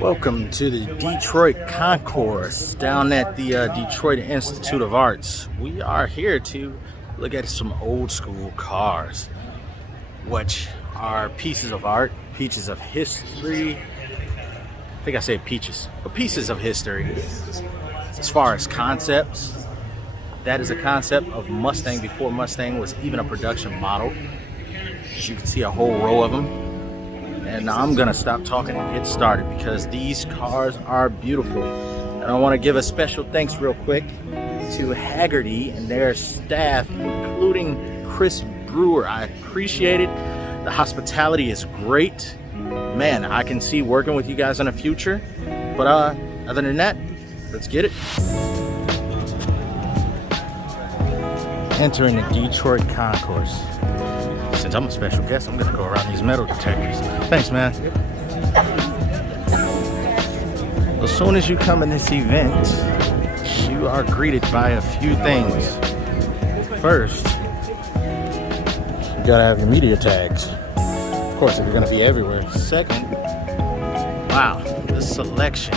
Welcome to the Detroit Concours down at the Detroit Institute of Arts. We are here to look at some old school cars, which are pieces of art, pieces of history. I think I said peaches, but pieces of history. As far as concepts, that is a concept of Mustang before Mustang was even a production model. As you can see, a whole row of them. And I'm gonna stop talking and get started because these cars are beautiful. And I want to give a special thanks real quick to Haggerty and their staff, including Chris Brewer. I appreciate it. The hospitality is great. Man, I can see working with you guys in the future. But other than that, let's get it. Entering the Detroit Concours. Since I'm a special guest, I'm gonna go around these metal detectors. Thanks, man. As soon as you come in this event, you are greeted by a few things. First, you gotta have your media tags. Of course, if you're gonna be everywhere. Second, wow, the selection.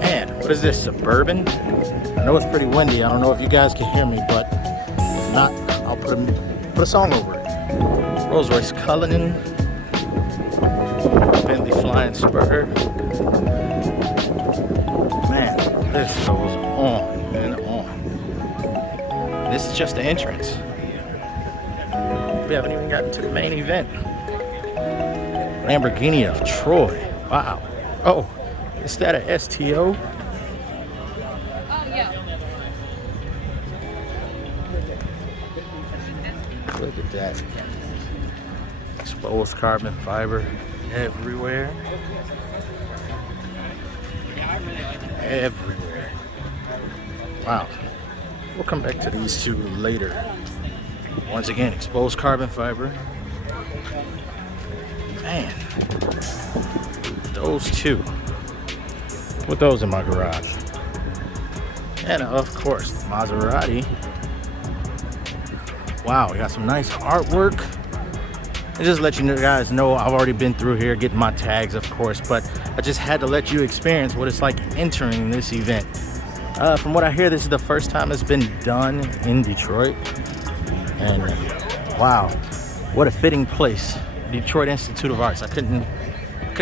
Man, what is this, Suburban? I know it's pretty windy. I don't know if you guys can hear me, but if not, I'll put a song over it. Rolls Royce Cullinan, Bentley Flying Spur. Man, this goes on and on. This is just the entrance. We haven't even gotten to the main event. Lamborghini of Troy. Wow. Oh, is that a STO? Look at that. Exposed carbon fiber everywhere. Everywhere. Wow. We'll come back to these two later. Once again, exposed carbon fiber. Man. Those two. Put those in my garage. And of course, Maserati. Wow, we got some nice artwork. And just let you guys know, I've already been through here getting my tags, of course, but I just had to let you experience what it's like entering this event. From what I hear, this is the first time it's been done in Detroit. And wow, what a fitting place. Detroit Institute of Arts. I couldn't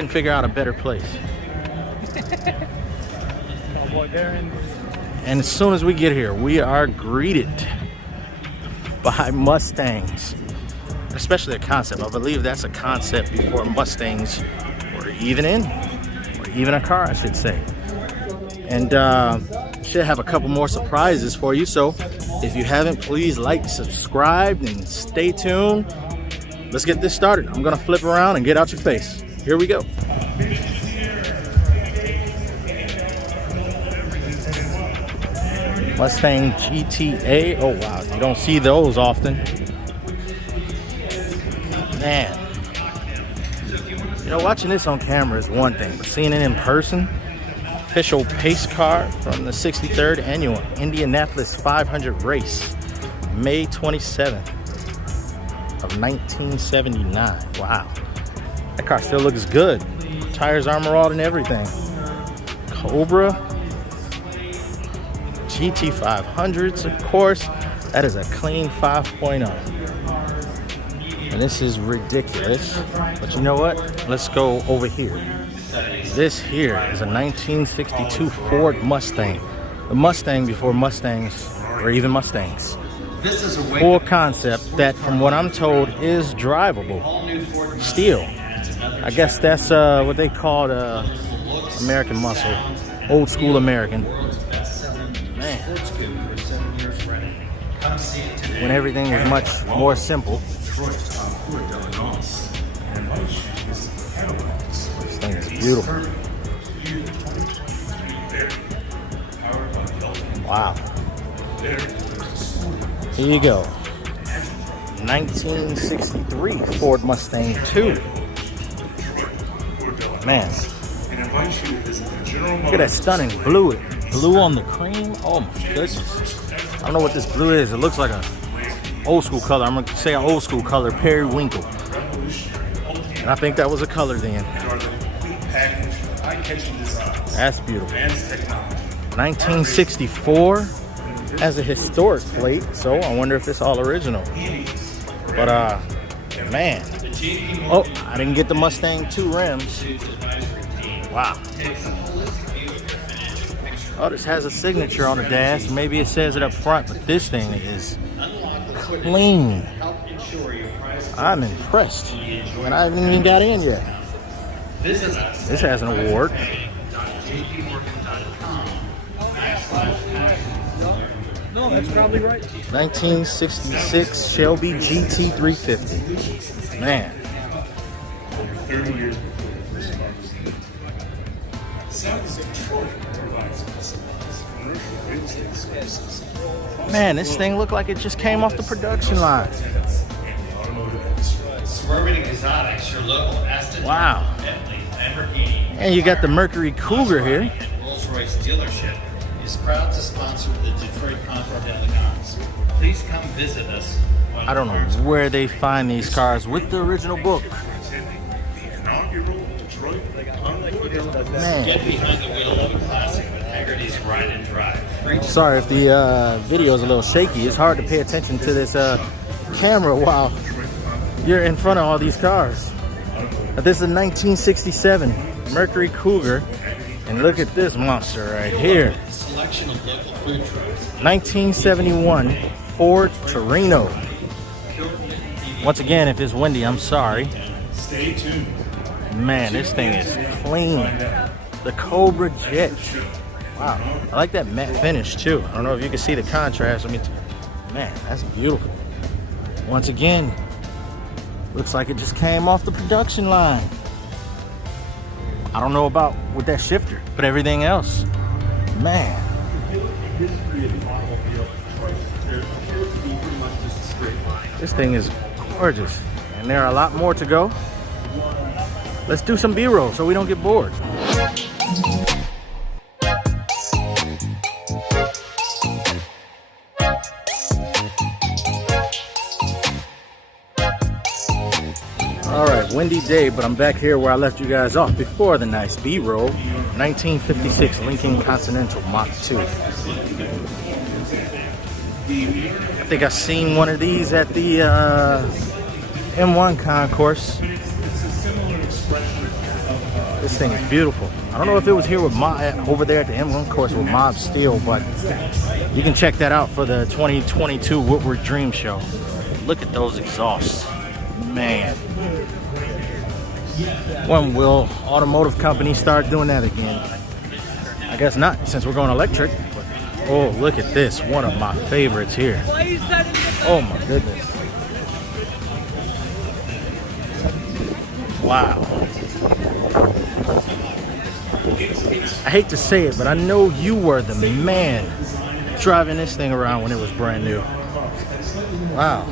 figure out a better place. And as soon as we get here, we are greeted by Mustangs, especially a concept. I believe that's a concept before Mustangs were even in, or even a car, I should say. And should have a couple more surprises for you. So if you haven't, please like, subscribe, and stay tuned. Let's get this started. I'm gonna flip around and get out your face. Here we go. Mustang GTA. Oh wow, you don't see those often. Man, you know, watching this on camera is one thing, but seeing it in person, official pace car from the 63rd annual Indianapolis 500 race, May 27th of 1979. Wow, that car still looks good. Tires, armor all, and everything. Cobra GT500s, of course. That is a clean 5.0. And this is ridiculous. But you know what? Let's go over here. This here is a 1962 Ford Mustang. The Mustang before Mustangs or even Mustangs. Full concept that, from what I'm told, is drivable. Still, I guess that's what they call American muscle. Old school American. Man. When everything was much more simple. This thing is beautiful. Wow. Here you go. 1963 Ford Mustang 2. Man. Look at that stunning blue. Blue on the cream. Oh my goodness. I don't know what this blue is. It looks like a old school color. I'm gonna say an old school color, periwinkle. And I think that was a color then. That's beautiful. 1964 has a historic plate, so I wonder if it's all original. But man, oh, I didn't get the Mustang 2 rims. Wow. Oh, this has a signature on the dash. Maybe it says it up front, but this thing is clean. I'm impressed, and I haven't even got in yet. This has an award. No, that's probably right. 1966 Shelby Gt350. Man. 30 years. Man, this thing looked like it just came off the production line. Suburban Exotics, your local Aston Wow. Martin, Bentley, Lamborghini, And you got the Mercury Cougar here. and Rolls-Royce dealership is proud to sponsor the Detroit Concours delegates. Please come visit us. I don't know where they find these cars with the original book. Man. Get behind the wheel of a classic with Haggerty's Ride and Drive. Sorry if the video is a little shaky. It's hard to pay attention to this camera while you're in front of all these cars. But this is a 1967 Mercury Cougar. And look at this monster right here. Selection of local food trucks. 1971 Ford Torino. Once again, if it's windy, I'm sorry. Stay tuned. Man, this thing is clean. The Cobra jet. Wow, I like that matte finish too. I don't know if you can see the contrast. Man, that's beautiful. Once again, looks like it just came off the production line. I don't know about with that shifter, but everything else, man. This thing is gorgeous, and there are a lot more to go. Let's do some B-roll so we don't get bored. All right, windy day, but I'm back here where I left you guys off before the nice B-roll. 1956 Lincoln Continental Mach 2. I think I've seen one of these at the M1 concourse. This thing is beautiful. I don't know if it was here with Mob over there at the M1 course with Mob Steel, but you can check that out for the 2022 Woodward Dream Show. Look at those exhausts, man. When will automotive companies start doing that again? I guess not, since we're going electric. But, oh, look at this, one of my favorites here. Oh my goodness. Wow. I hate to say it, but I know you were the man driving this thing around when it was brand new. Wow.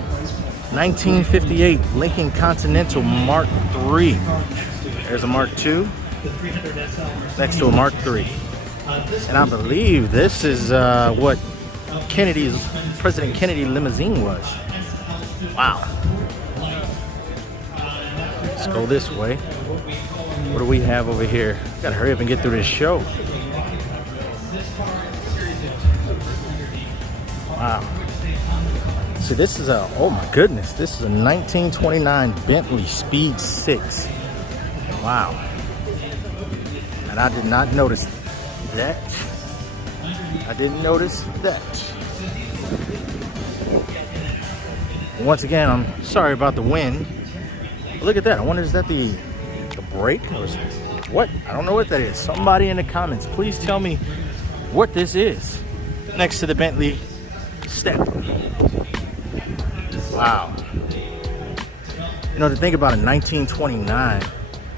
1958 Lincoln Continental Mark III. There's a Mark II next to a Mark III. And I believe this is what President Kennedy limousine was. Wow. Let's go this way. What do we have over here? Gotta hurry up and get through this show. Wow. See, this is oh my goodness, this is a 1929 Bentley Speed Six. Wow. And I did not notice that. I didn't notice that. Once again, I'm sorry about the wind. Look at that. I wonder, is that the brake or what? I don't know what that is. Somebody in the comments, please tell me what this is next to the Bentley step. Wow. You know, to think about it, 1929, you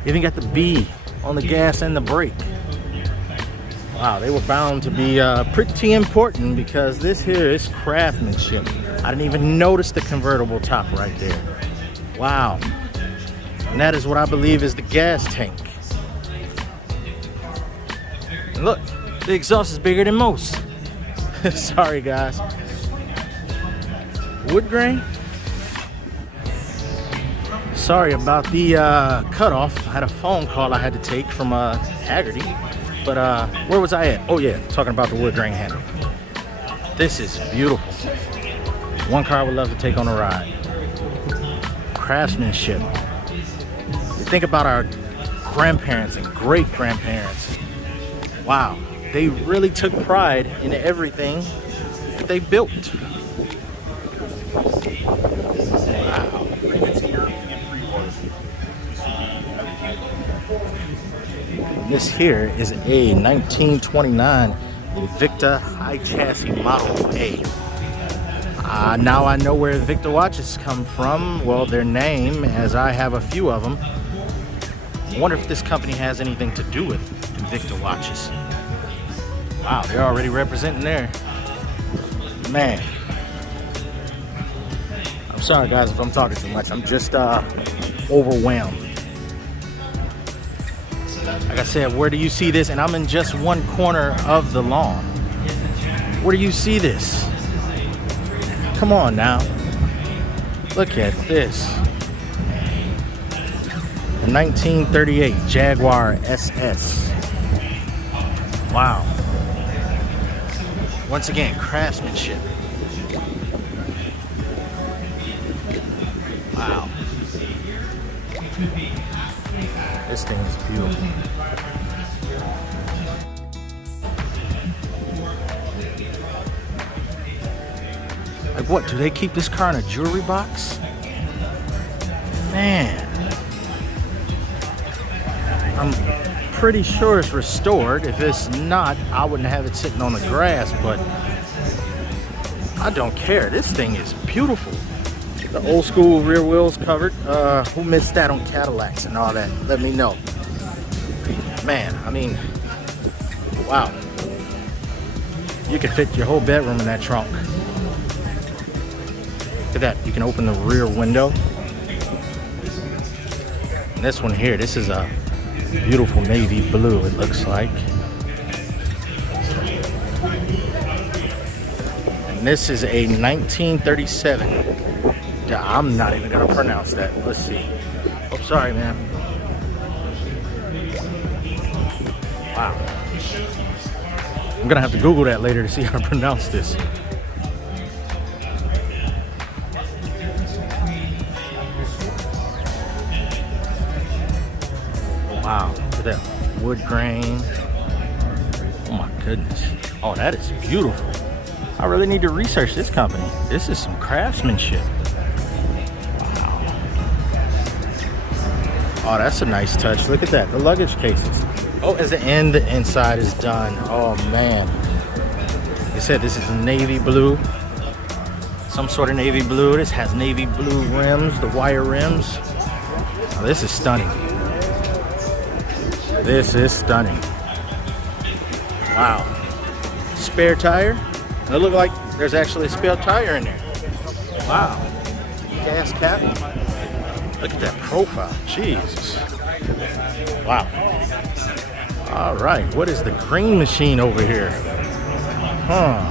even got the B on the gas and the brake. Wow, they were bound to be pretty important because this here is craftsmanship. I didn't even notice the convertible top right there. Wow. And that is what I believe is the gas tank. And look, the exhaust is bigger than most. Sorry, guys. Wood grain? Sorry about the cutoff. I had a phone call I had to take from Haggerty. But where was I at? Oh yeah, talking about the wood grain handle. This is beautiful. One car I would love to take on a ride. Craftsmanship. Think about our grandparents and great grandparents. Wow, they really took pride in everything that they built. Wow. This here is a 1929 Invicta high chassis Model A. Now I know where Invicta watches come from. Well, their name, as I have a few of them. I wonder if this company has anything to do with Invicta watches. Wow, they're already representing there. Man. I'm sorry guys if I'm talking too much. I'm just overwhelmed. Like I said, where do you see this? And I'm in just one corner of the lawn. Where do you see this? Come on now. Look at this. A 1938 Jaguar Ss. Wow. Once again, craftsmanship. Wow. This thing is beautiful. Like what, do they keep this car in a jewelry box? Man. I'm pretty sure it's restored. If it's not, I wouldn't have it sitting on the grass, but I don't care. This thing is beautiful. The old school rear wheels covered. Who missed that on Cadillacs and all that? Let me know. Man, I mean, wow. You can fit your whole bedroom in that trunk. Look at that. You can open the rear window. And this one here, this is a beautiful navy blue, it looks like. And this is a 1937. I'm not even gonna pronounce that. Let's see. Oh, sorry, man. Wow. I'm gonna have to Google that later to see how to pronounce this. Wow, look at that wood grain. Oh my goodness. Oh, that is beautiful. I really need to research this company. This is some craftsmanship. Oh, that's a nice touch. Look at that, the luggage cases. Oh, as the inside is done. Oh man. Like I said, this is navy blue. Some sort of navy blue. This has navy blue rims, the wire rims. Oh, this is stunning. This is stunning. Wow. Spare tire. It looks like there's actually a spare tire in there. Wow. Gas cap. Look at that profile. Jesus. Wow. All right. What is the green machine over here? Huh.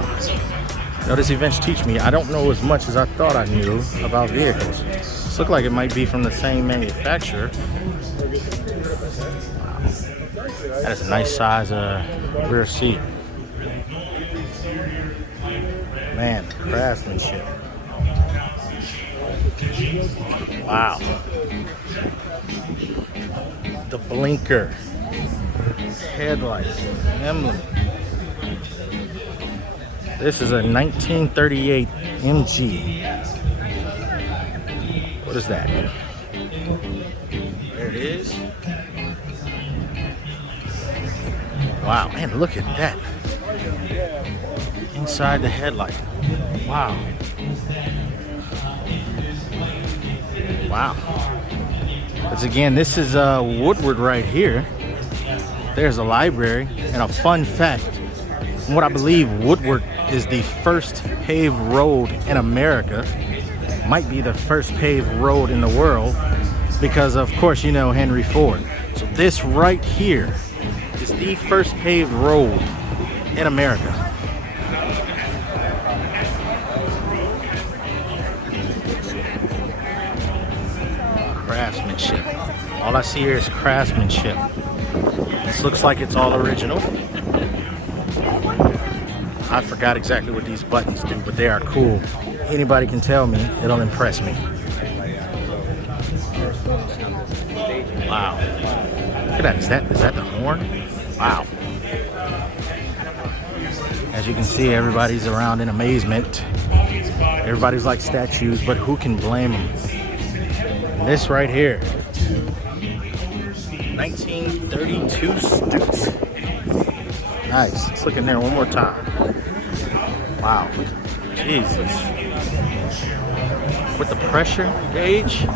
Now this events teach me I don't know as much as I thought I knew about vehicles. This looks like it might be from the same manufacturer. Wow. That is a nice size rear seat. Man, craftsmanship. Wow. The blinker. Headlight. Emblem. This is a 1938 MG. What is that? There it is. Wow, man, look at that. Inside the headlight. Wow. Wow. Because again, this is Woodward right here. There's a library. And a fun fact, from what I believe, Woodward is the first paved road in America. Might be the first paved road in the world. Because of course, you know Henry Ford. So this right here is the first paved road in America. Craftsmanship. craftsmanship. All I see here is craftsmanship. This looks like it's all original. I forgot exactly what these buttons do, but they are cool. Anybody can tell me, it'll impress me. Wow. Look at that. Is that the horn? Wow. As you can see, everybody's around in amazement. Everybody's like statues, but who can blame them? This right here, 1932 Stoked. Nice. Let's look in there one more time. Wow. Jesus. With the pressure gauge,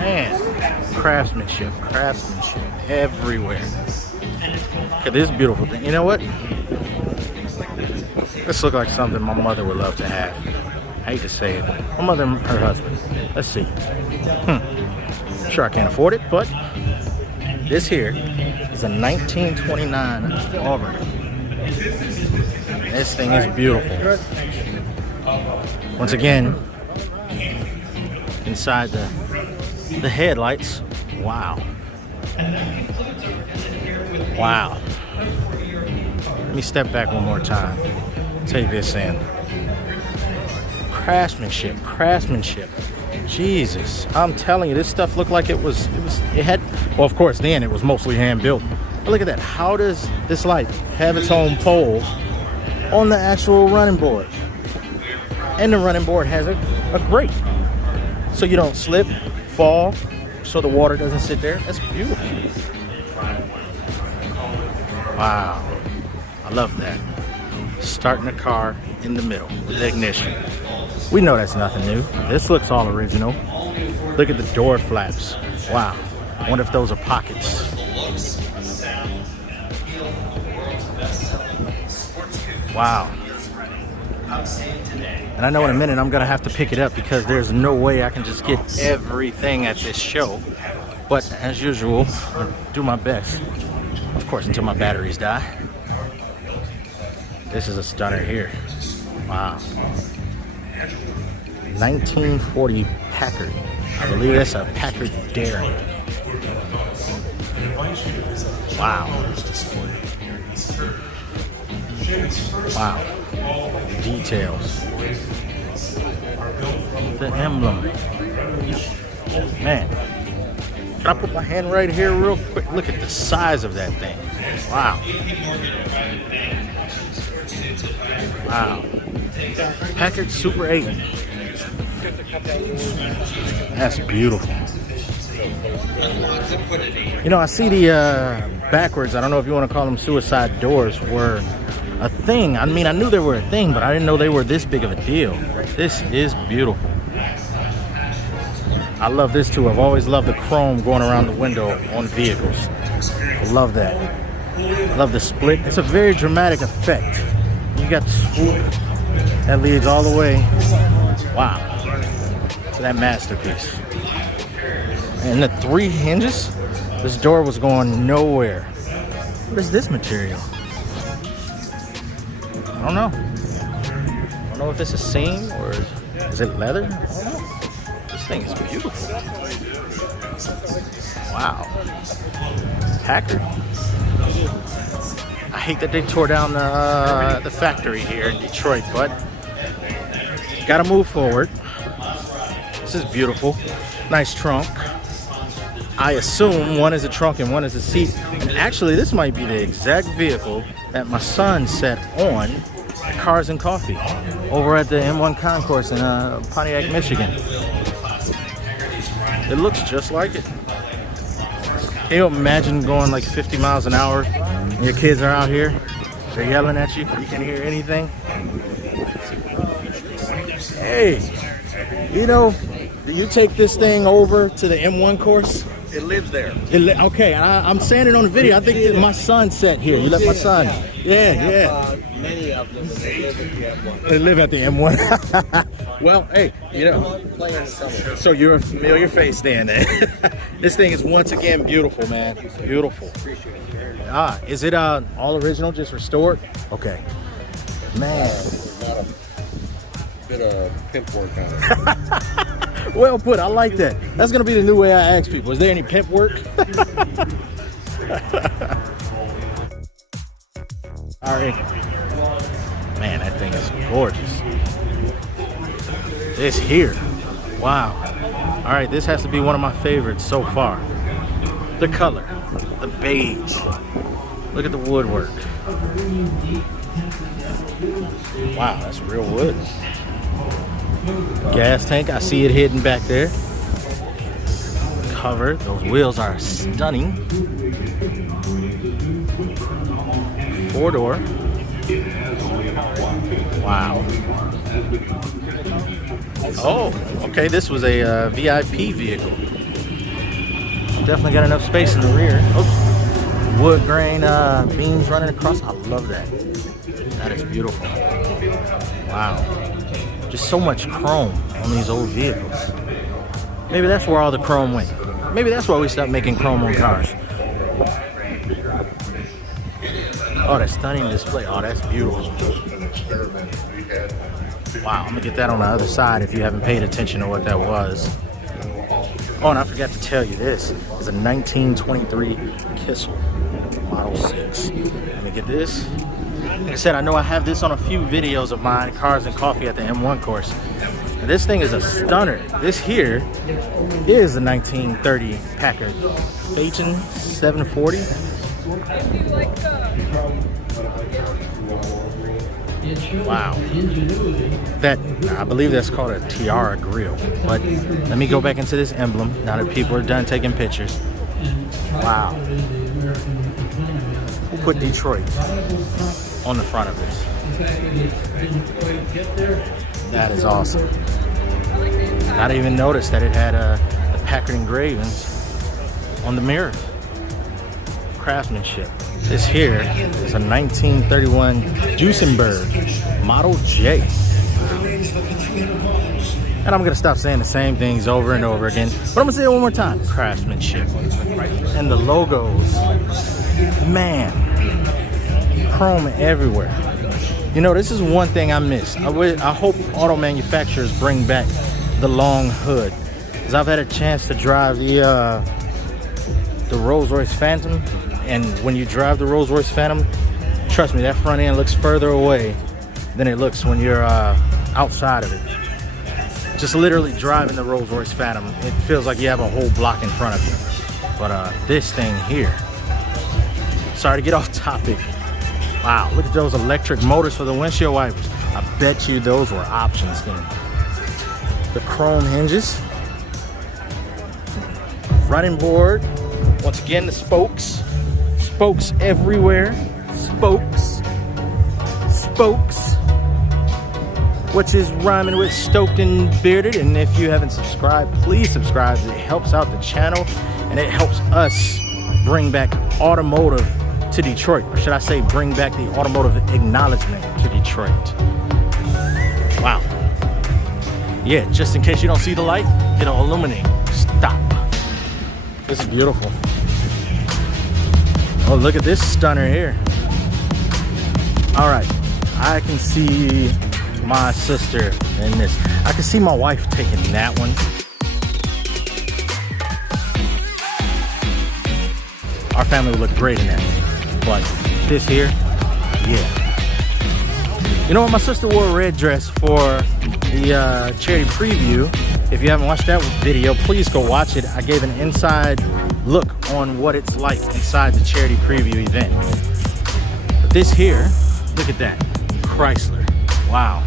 man. Craftsmanship everywhere. Look at this beautiful thing. You know what? This looks like something my mother would love to have. I hate to say it. My mother and her husband. Let's see. I'm sure I can't afford it, but this here is a 1929 Auburn. This thing is beautiful. Once again, inside the headlights. Wow. Wow. Let me step back one more time. Take this in. Craftsmanship. Jesus, I'm telling you, this stuff looked like it had, well, of course, then it was mostly hand built. But look at that. How does this light have its own pole on the actual running board? And the running board has a grate, so you don't slip, fall, so the water doesn't sit there. That's beautiful. Wow. I love that. Starting the car in the middle with the ignition. We know that's nothing new. This looks all original. Look at the door flaps. Wow. I wonder if those are pockets. Wow. And I know in a minute I'm gonna have to pick it up because there's no way I can just get everything at this show. But as usual, I'll do my best. Of course, until my batteries die. This is a stunner here. Wow. 1940 Packard. I believe that's a Packard Bajan. Wow. Wow. Details. The emblem. Man. Can I put my hand right here real quick? Look at the size of that thing. Wow. Wow. Packard Super 8. That's beautiful. You know, I see the backwards, I don't know if you want to call them suicide doors, were a thing. I mean, I knew they were a thing, but I didn't know they were this big of a deal. This is beautiful. I love this too. I've always loved the chrome going around the window on vehicles. I love that. I love the split. It's a very dramatic effect. You got the swoop that leads all the way. Wow. To that masterpiece. And the 3 hinges, this door was going nowhere. What is this material? I don't know. I don't know if it's a seam or is it leather? I don't know. This thing is beautiful. Wow. Packard. I hate that they tore down the factory here in Detroit, but gotta move forward. This is beautiful. Nice trunk. I assume one is a trunk and one is a seat. And actually, this might be the exact vehicle that my son sat on at Cars and Coffee over at the M1 Concours in Pontiac, Michigan. It looks just like it. Can you imagine going like 50 miles an hour and your kids are out here? They're yelling at you. You can't hear anything. Hey, you know, do you take this thing over to the M1 course? It lives there. Okay, I'm saying it on the video. I think my son sat here. You let my son. Yeah. Many of them live at the M1. They live at the M1. Well, hey, you know. So you're a familiar face then. This thing is once again beautiful, man. Beautiful. Is it all original, just restored? Okay. Man. Bit of pimp work on it. Well put. I like that. That's gonna be the new way I ask people. Is there any pimp work? All right. Man, that thing is gorgeous. This here. Wow. All right, this has to be one of my favorites so far. The color, the beige. Look at the woodwork. Wow, that's real wood. Gas tank, I see it hidden back there. Cover, those wheels are stunning. 4-door. Wow. Oh, okay, this was a VIP vehicle. Definitely got enough space in the rear. Oh, wood grain beams running across. I love that. That is beautiful. Wow. Just so much chrome on these old vehicles. Maybe that's where all the chrome went. Maybe that's why we stopped making chrome on cars. Oh, that stunning display. Oh, that's beautiful. Wow, I'm gonna get that on the other side if you haven't paid attention to what that was. Oh, and I forgot to tell you, this is a 1923 Kissel Model 6. Let me get this. Like I said, I know I have this on a few videos of mine, Cars and Coffee at the M1 course. And this thing is a stunner. This here is a 1930 Packard Bajan 740. Wow. That, I believe that's called a Tiara grill. But let me go back into this emblem now that people are done taking pictures. Wow. Who put Detroit on the front of this? That is awesome. I didn't even notice that it had the Packard engravings on the mirror. Craftsmanship. This here is a 1931 Duesenberg Model J. And I'm gonna stop saying the same things over and over again, but I'm gonna say it one more time. Craftsmanship. And the logos, man, chrome everywhere. You know, this is one thing I miss. I hope auto manufacturers bring back the long hood, because I've had a chance to drive the Rolls-Royce Phantom, and when you drive the Rolls-Royce Phantom, trust me, that front end looks further away than it looks when you're outside of it. Just literally driving the Rolls-Royce Phantom, it feels like you have a whole block in front of you. But this thing here, sorry to get off topic. Wow, look at those electric motors for the windshield wipers. I bet you those were options then. The chrome hinges. Running board. Once again, the spokes. Spokes everywhere. Spokes. Spokes. Which is rhyming with stoked and bearded. And if you haven't subscribed, please subscribe. It helps out the channel and it helps us bring back automotive to Detroit, or should I say bring back the automotive acknowledgement to Detroit. Wow. Yeah, just in case you don't see the light, it'll illuminate. Stop. This is beautiful. Oh, look at this stunner here. All right, I can see my sister in this. I can see my wife taking that one. Our family would look great in that. But this here, yeah. You know what? My sister wore a red dress for the charity preview. If you haven't watched that video, please go watch it. I gave an inside look on what it's like inside the charity preview event. But this here, look at that. Chrysler. Wow.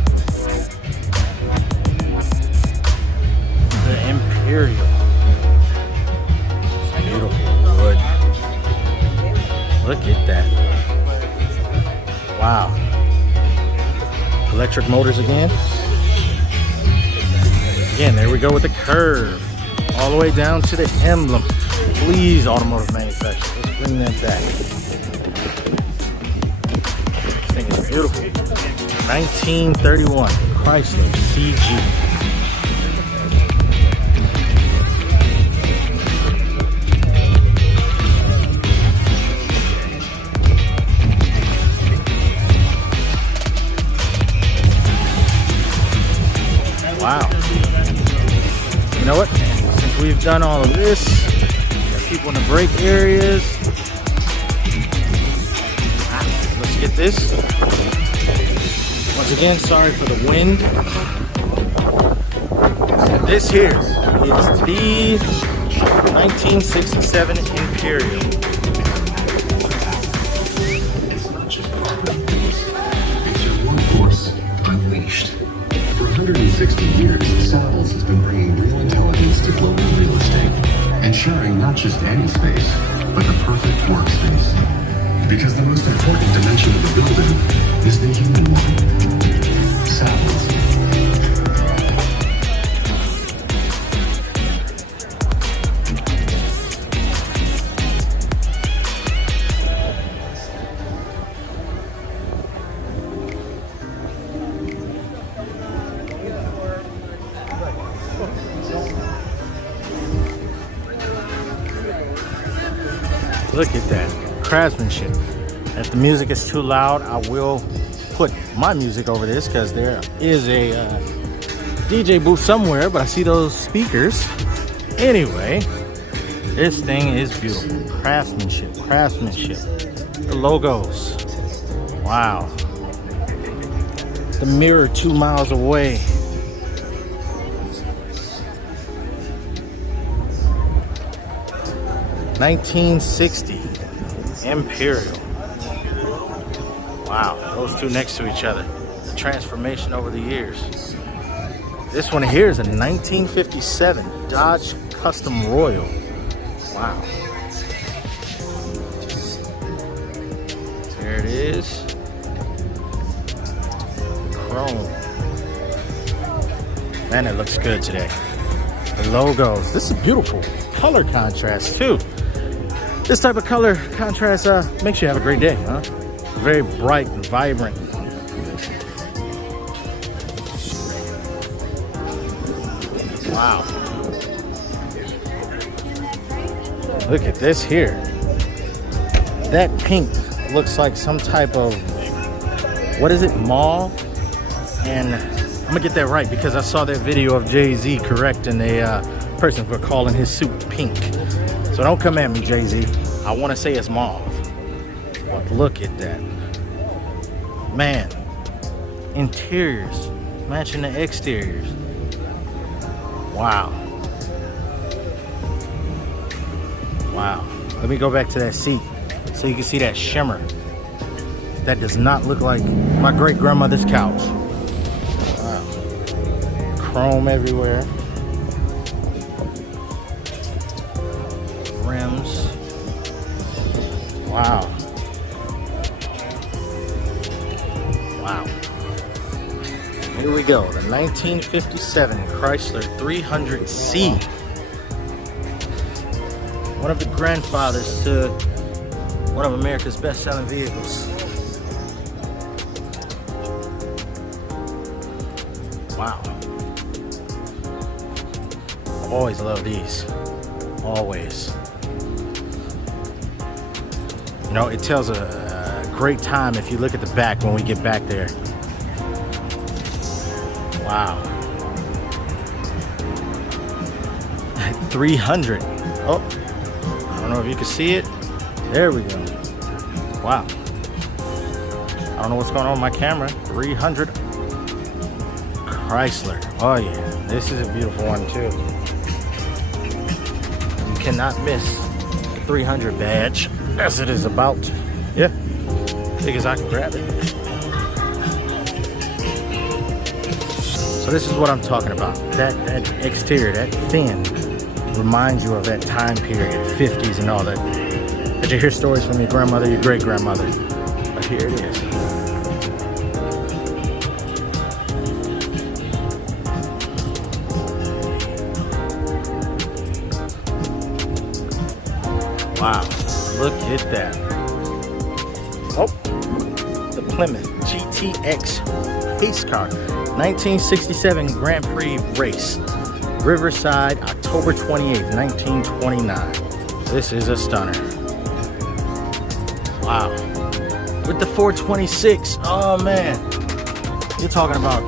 The Imperial. Beautiful wood. Look at that. Wow. Electric motors again. Again, there we go with the curve. All the way down to the emblem. Please, automotive manufacturers, let's bring that back. This thing is beautiful. 1931 Chrysler CG. done all of this. Got people in the brake areas. Let's get this. Once again, sorry for the wind. This here is the 1967 Imperial. It's not just it's your workforce unleashed. For 160 years, Saddles has been bringing real intelligence to global real estate, ensuring not just any space, but the perfect workspace. Because the most important dimension of the building is the human one. Saddles. Look at that craftsmanship. If the music is too loud, I will put my music over this because there is a DJ booth somewhere, but I see those speakers. Anyway, this thing is beautiful. Craftsmanship. The logos. Wow. The mirror 2 miles away. $1960 Imperial. Wow, those two next to each other. The transformation over the years. This one here is a 1957 Dodge Custom Royal. Wow. There it is. Chrome. Man, it looks good today. The logos. This is beautiful color contrast too. This type of color contrast makes you have a great day, huh? Very bright and vibrant. Wow. Look at this here. That pink looks like some type of, what is it, mauve? And I'm gonna get that right because I saw that video of Jay-Z correcting a person for calling his suit pink. So don't come at me, Jay-Z. I want to say it's mauve. But look at that. Man. Interiors matching the exteriors. Wow. Wow. Let me go back to that seat so you can see that shimmer. That does not look like my great-grandmother's couch. Wow. Chrome everywhere. Rims. Wow. Wow. Here we go. The 1957 Chrysler 300C. One of the grandfathers to one of America's best-selling vehicles. Wow. I've always loved these. Always. You know, it tells a great time if you look at the back when we get back there. Wow. 300. Oh, I don't know if you can see it. There we go. Wow. I don't know what's going on with my camera. 300 Chrysler. Oh yeah, this is a beautiful one too. You cannot miss the 300 badge as it is about. Yeah, big as I can grab it. So this is what I'm talking about. That exterior, that thin, reminds you of that time period, 50s and all that. Did you hear stories from your grandmother, your great-grandmother? But here it is. Wow, look at that. Oh, the Plymouth GTX pace car. 1967 Grand Prix race. Riverside, October 28th, 1929. This is a stunner. Wow. With the 426. Oh man. You're talking about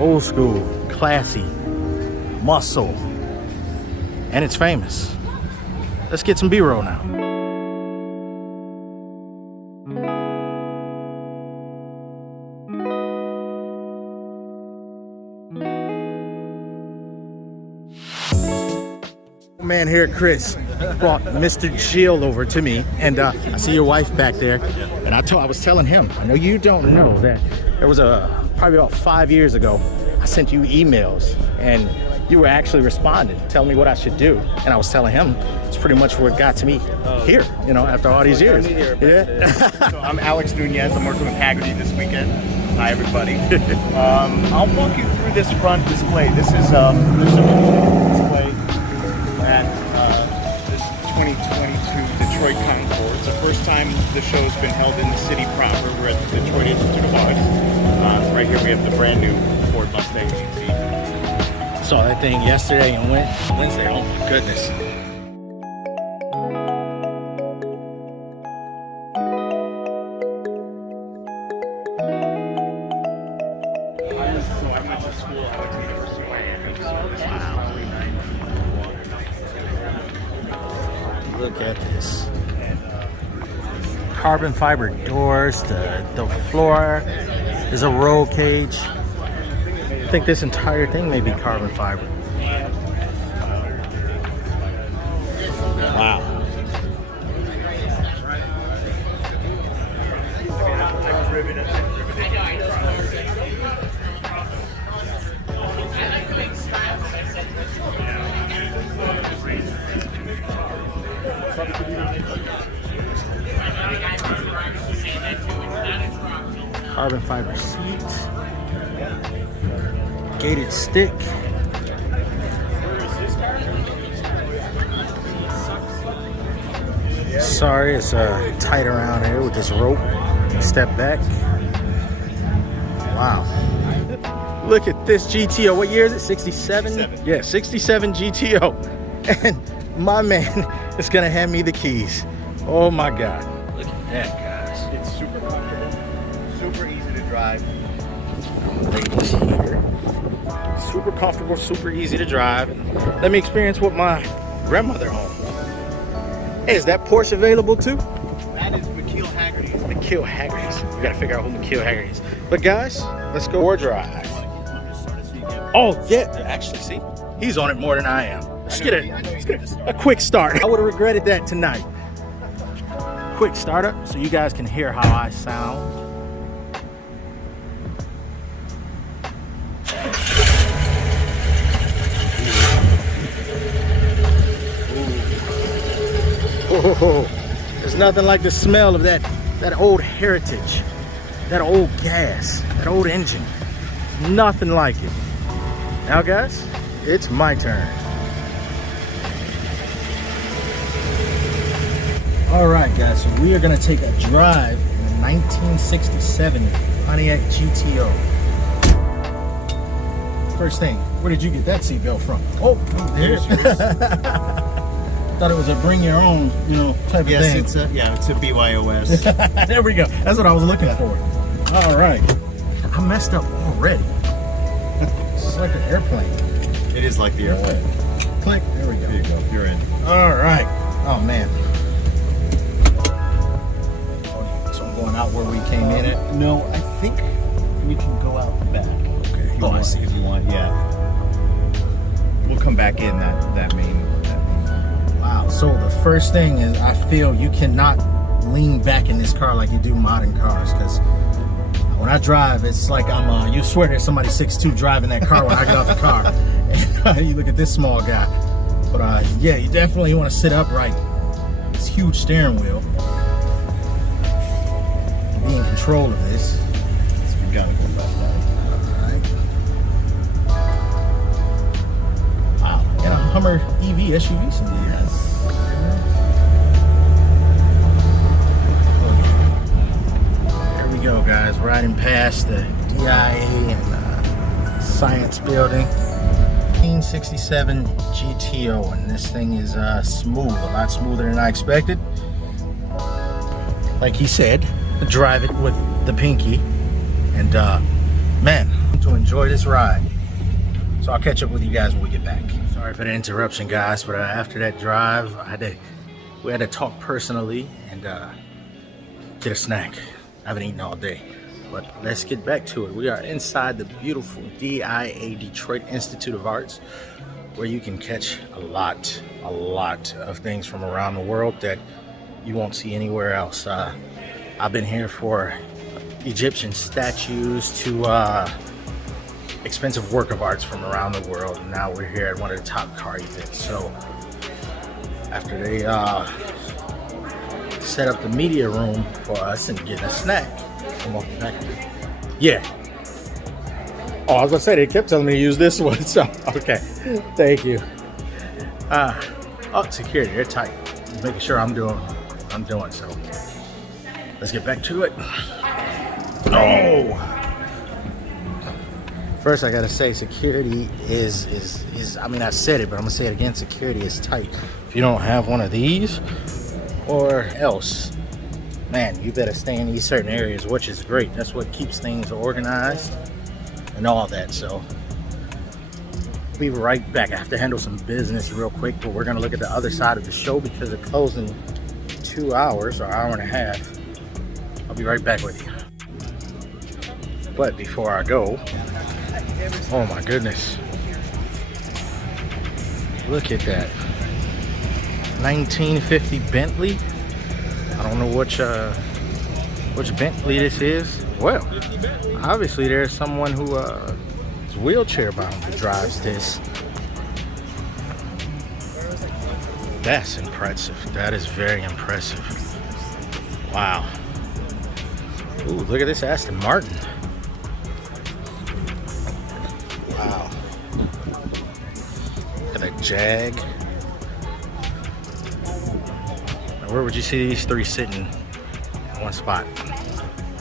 old school, classy, muscle. and it's famous. Let's get some B-roll now. Man here, Chris, brought Mr. Jill over to me, and I see your wife back there, and I was telling him, I know you don't know that there was probably about 5 years ago, I sent you emails, and you were actually responding, telling me what I should do, and I was telling him it's pretty much what got to me here, you know, after all these years. Yeah. So I'm Alex Nunez. I'm working with Packard this weekend. Hi, everybody. I'll walk you through this front display. This is there's a display at this 2022 Detroit Concours. It's the first time the show's been held in the city proper. We're at the Detroit Institute of Arts. Right here we have the brand new Ford Mustang GT. Saw that thing yesterday and Wednesday. Oh my goodness. So I went to school. I went to University of Miami. So this was probably 91. Look at this. Carbon fiber doors, the floor is a roll cage. I think this entire thing may be carbon fiber. Wow. Carbon fiber seats, gated stick. Sorry, it's tight around here with this rope. Step back. Wow. Look at this GTO. What year is it? 67? 67. Yeah, 67 GTO. And my man is gonna hand me the keys. Oh my God. Look at that, guys. It's super comfortable, super easy to drive. Ladies here. Super comfortable, super easy to drive. And let me experience what my grandmother owned. Hey, is that Porsche available too? That is McKeel Haggerty's. McKeel Haggerty's. We gotta figure out who McKeel Haggerty is. But guys, let's go for a drive. Oh yeah, actually, see, he's on it more than I am. Let's get a quick start. I would have regretted that tonight. Quick startup so you guys can hear how I sound. Oh, there's nothing like the smell of that old heritage, that old gas, that old engine. Nothing like it. Now guys, it's my turn. All right guys, so we are gonna take a drive in a 1967 Pontiac Gto. First thing, where did you get that seatbelt from? Oh, there's yours. Thought it was a bring your own, you know, type of thing. It's a BYOS. There we go. That's what I was looking for. All right. I messed up already. It's like an airplane. It is like the airplane. Click. There we go. There you go. You're in. All right. Oh man. So I'm going out where we came in at. No, I think we can go out the back. Okay. Oh, I see. If you want, yeah. We'll come back in that main. Wow. So the first thing is, I feel you cannot lean back in this car like you do modern cars, because when I drive, it's like I'm. You swear there's somebody 6'2" driving that car when I get out the car. And you look at this small guy. But yeah, you definitely want to sit upright. This huge steering wheel. Be in control of this. So we gotta go left. Wow, and a Hummer EV SUV. Yes. There we go, guys. Riding past the DIA and Science Building. 1967 GTO, and this thing is smooth, a lot smoother than I expected. Like he said, drive it with the pinky, and man, to enjoy this ride. So I'll catch up with you guys when we get back. Sorry. Sorry for the interruption, guys, but after that drive, we had to talk personally and get a snack. I haven't eaten all day, but let's get back to it. We are inside the beautiful DIA, Detroit Institute of Arts, where you can catch a lot of things from around the world that you won't see anywhere else. I've been here for Egyptian statues to expensive work of arts from around the world, and now we're here at one of the top car events. So after they set up the media room for us and get a snack, come on back. Yeah. Oh, I was gonna say they kept telling me to use this one, so okay. Thank you. Oh, security, they're tight. Making sure I'm doing so. Let's get back to it. Oh. First, I gotta say, security is. I mean, I said it, but I'm gonna say it again. Security is tight. If you don't have one of these, or else, man, you better stay in these certain areas, which is great. That's what keeps things organized and all that. So, I'll be right back. I have to handle some business real quick, but we're gonna look at the other side of the show because they're closing 2 hours or hour and a half. I'll be right back with you. But before I go, oh my goodness, look at that 1950 Bentley. I don't know which Bentley this is. Well, obviously there's someone who is wheelchair bound who drives this. That's impressive. That is very impressive. Wow. Ooh, look at this Aston Martin. Wow. Look at that Jag. Now, where would you see these three sitting in one spot?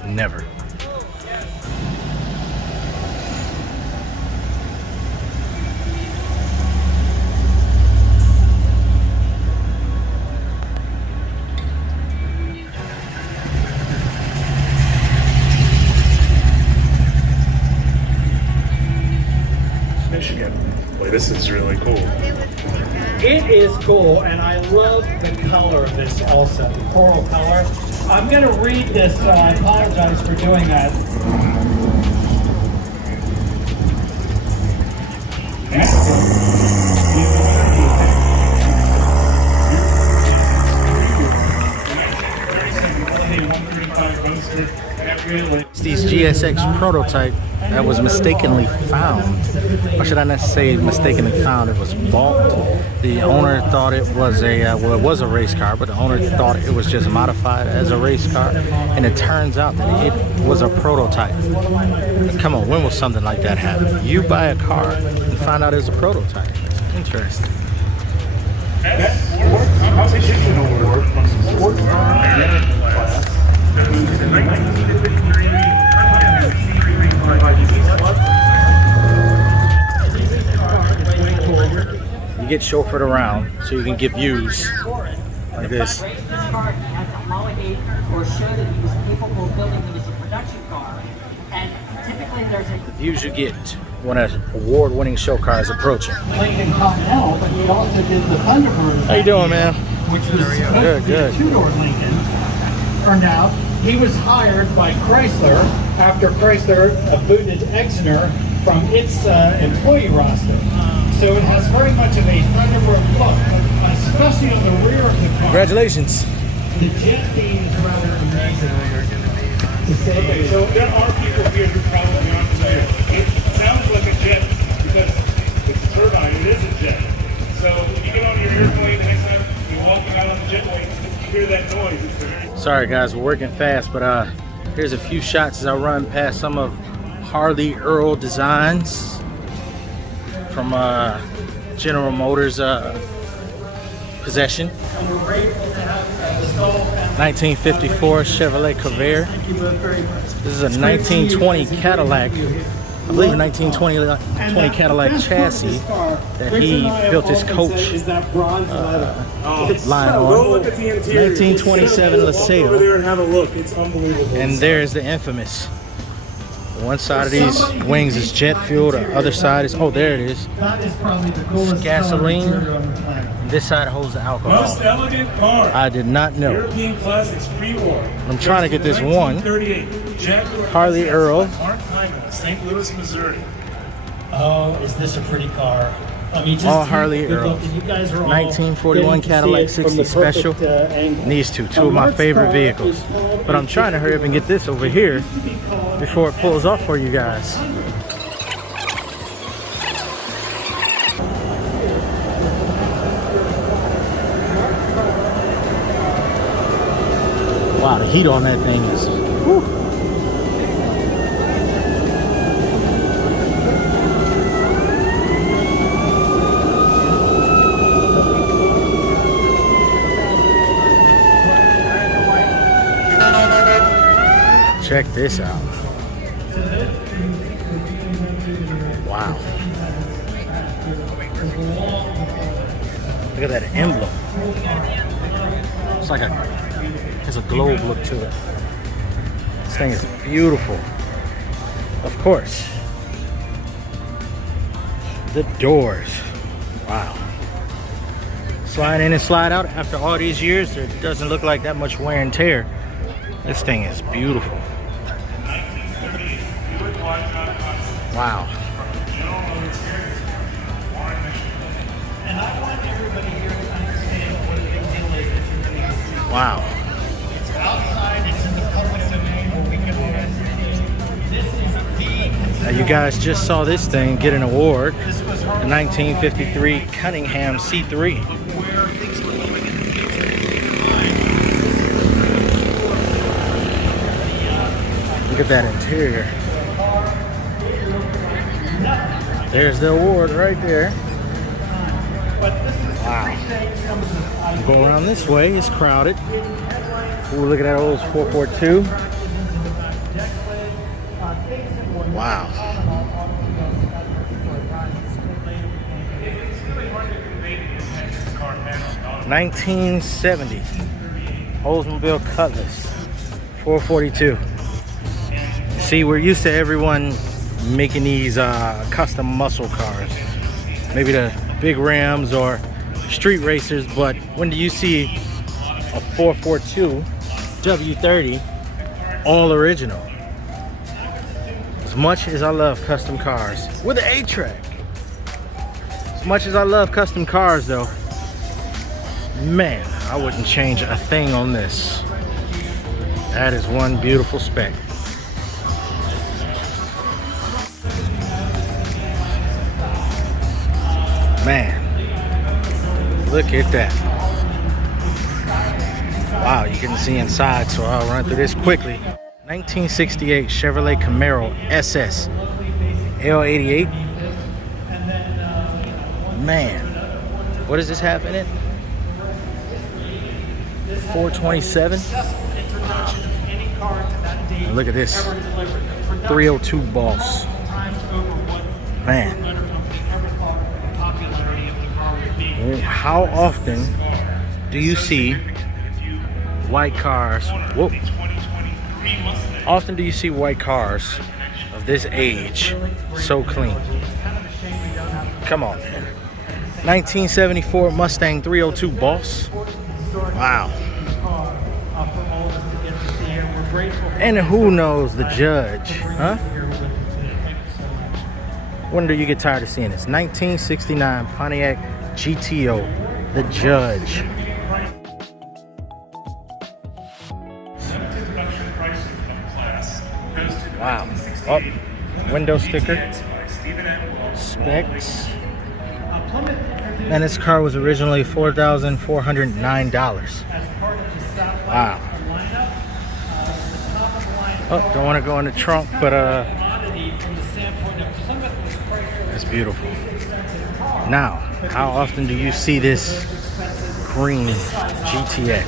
Never. This is really cool. It is cool, and I love the color of this also, the coral color. I'm going to read this, so I apologize for doing that. It's these GSX prototype that was mistakenly found, or should I not say mistakenly found? It was bought. The owner thought it was well, it was a race car, but the owner thought it was just modified as a race car, and it turns out that it was a prototype. Come on, when will something like that happen? You buy a car and find out it's a prototype. Interesting. Competition award from Sports Class. You get chauffeured around so you can get views like this. This car had to homologate or show that he was capable of building it as a production car. And typically there's a... The views you get when an award-winning show car is approaching. Lincoln Continental, but he also did the Thunderbird. How you doing, man? Which was supposed to be a two-door Lincoln. Turned out he was hired by Chrysler after Chrysler booted Exner from its employee roster. So it has very much of a Thunderbird look, especially on the rear of the car. Congratulations. The jet theme is rather amazing. Okay, so there are people here who probably aren't familiar. It sounds like a jet because it's a turbine, it is a jet. So if you get on your airplane the next time you're walking out on the jetway, you hear that noise. It's very... Sorry guys, we're working fast, but here's a few shots as I run past some of Harley Earl designs from General Motors possession. 1954 Chevrolet Corvette. This is a 1920 Cadillac, I believe a 1920 Cadillac chassis that he built his coach line on. 1927 LaSalle. Over there and have a look. It's unbelievable. And there's the infamous One side of these wings is jet fuel, the other side is, oh, there it is. That is probably the coolest Gasoline. car interior on the planet. This side holds the alcohol. Most elegant car. I did not know. European classics pre-war. I'm trying to get this one. 1938 Jaguar Harley Ss Earl. by Mark Hyman, St. Louis, Missouri. Oh, is this a pretty car? I mean, just All Harley good Earl. looking. You guys are all 1941 getting to see Cadillac it from 60 the Special. perfect, angle. These two of my favorite vehicles. But I'm trying to hurry up and get this over here before it pulls off for you guys. Wow, the heat on that thing is, whew. Check this out. Wow. Look at that emblem. It's like has a globe look to it. This thing is beautiful. Of course. The doors. Wow. Slide in and slide out. After all these years, there doesn't look like that much wear and tear. This thing is beautiful. Wow. And I want everybody here to understand what a big deal is. Wow. It's outside, it's in the public domain where we can all see. This is the... Now you guys just saw this thing get an award. The 1953 Cunningham C3. Look at that interior. There's the award right there. Wow. Go around this way, it's crowded. Ooh, look at that old 442. Wow. 1970 Oldsmobile Cutlass 442. See, we're used to everyone making these custom muscle cars, maybe the big Rams or street racers, but when do you see a 442 W30 all original? As much as I love custom cars with an 8-track, as much as I love custom cars though, man, I wouldn't change a thing on this. That is one beautiful spec. Man, look at that. Wow, you can see inside, so I'll run through this quickly. 1968 Chevrolet Camaro Ss L88. Man, what does this have in it? 427. And look at this 302 Boss. Man, how often do you see white cars? Whoa. Often do you see white cars of this age so clean? Come on, man. 1974 Mustang 302 Boss. Wow. And who knows the judge, huh? When do you get tired of seeing this? 1969 Pontiac Gto, the judge. Wow. Oh, window sticker. Specs. And this car was originally $4,409. Wow. Oh, don't want to go in the trunk, but it's beautiful. Now, how often do you see this green GTX?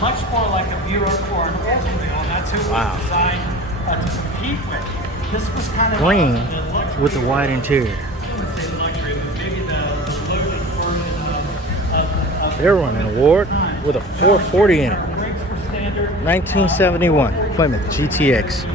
Much more like a Buick or an Oldsmobile. That's who Wow. was designed to compete with. This was kind of Green with the white interior. They're running an award with a 440 in it. 1971 Plymouth GTX.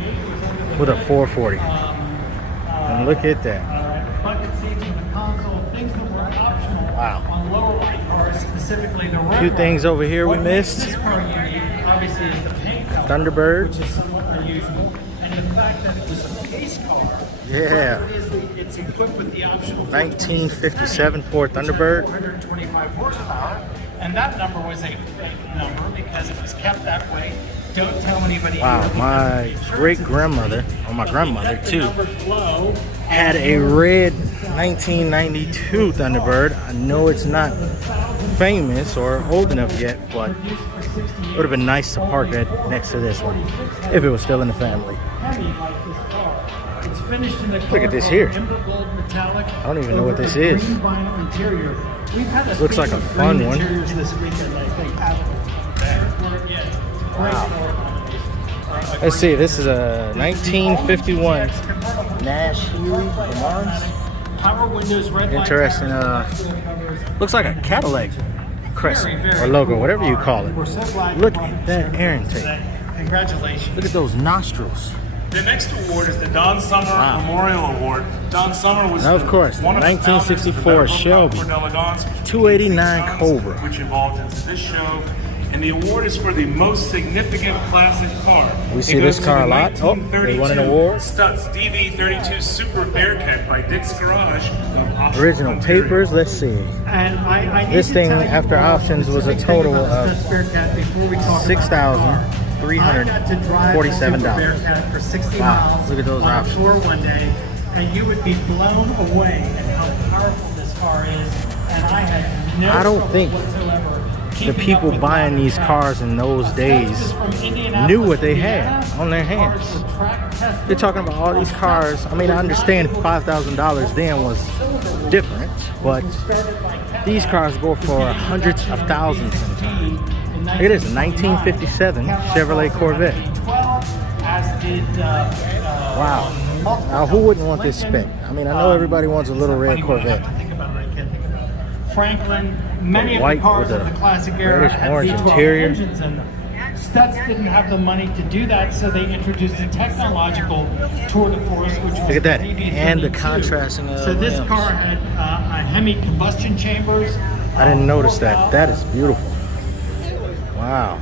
with a 440. And look at that. Bucket seats in the console, things that were optional Wow. on lower line cars, specifically the A few things over here we missed. This car unique, obviously, is the paint color, Thunderbird. which is somewhat unusual, and the fact that it was a pace car. Yeah. It's equipped with the optional 1957 Ford Thunderbird. 125 horsepower, and that number was a fake number because it was kept that way. Don't tell anybody. Wow, my great grandmother, or my grandmother too, Numbers low. had a red 1992 Thunderbird. I know it's not famous or old enough yet, but it would have been nice to park it next to this one if it was still in the family. It's finished in a Look at this here. Ember gold metallic. I don't even know what this is. Green vinyl interior. We've had a Looks like a fun one. interiors this weekend, I think. Let's see, this is a 1951 Nash Healy Lamars. Power windows, red lights, Interesting. Looks like a Cadillac crescent or logo, whatever you call it. We're so glad Look you at wanted that to air share intake. today. Congratulations. Look at those nostrils. The next award is the Don Summer Wow. Memorial Award. Don Summer was Now, of course, one of the 1964 founders of the Shelby Ford Elegance, 289 Cobra. which evolved into this show. And the award is for the most significant classic car. We It see goes this to car the a lot. Oh, they won an 1932 award. Stutz DV32 Super Bearcat by Dick's Garage. of Oshkosh, Original Ontario. papers, let's see. And I need This to thing, tell you after all options, was a specific thing total about of Stutz Bearcat before we talk about the car. $6,347. Bearcat for 60 Wow, miles look at those on options. a tour one day, and you would be blown away at how powerful this car is. And I had no I don't trouble think whatsoever the keeping people up with buying that these track. cars in those days knew what they had on their hands. They're talking about all these cars. I mean, I understand $5,000 then was different, but these cars go for hundreds of thousands sometimes. Look at this, a 1957 Chevrolet Corvette. Wow. Now, who wouldn't want this spec? I mean, I know everybody wants a little red Corvette. Franklin, many of the White cars with of a the classic era reddish had orange V12 interior. engines in them. Stutz didn't have the money to do that, so they introduced a technological tour de force, which was Look at that, the DV32. and the contrasting So this rims. car had a Hemi combustion chambers. I didn't notice that. That is beautiful. Wow.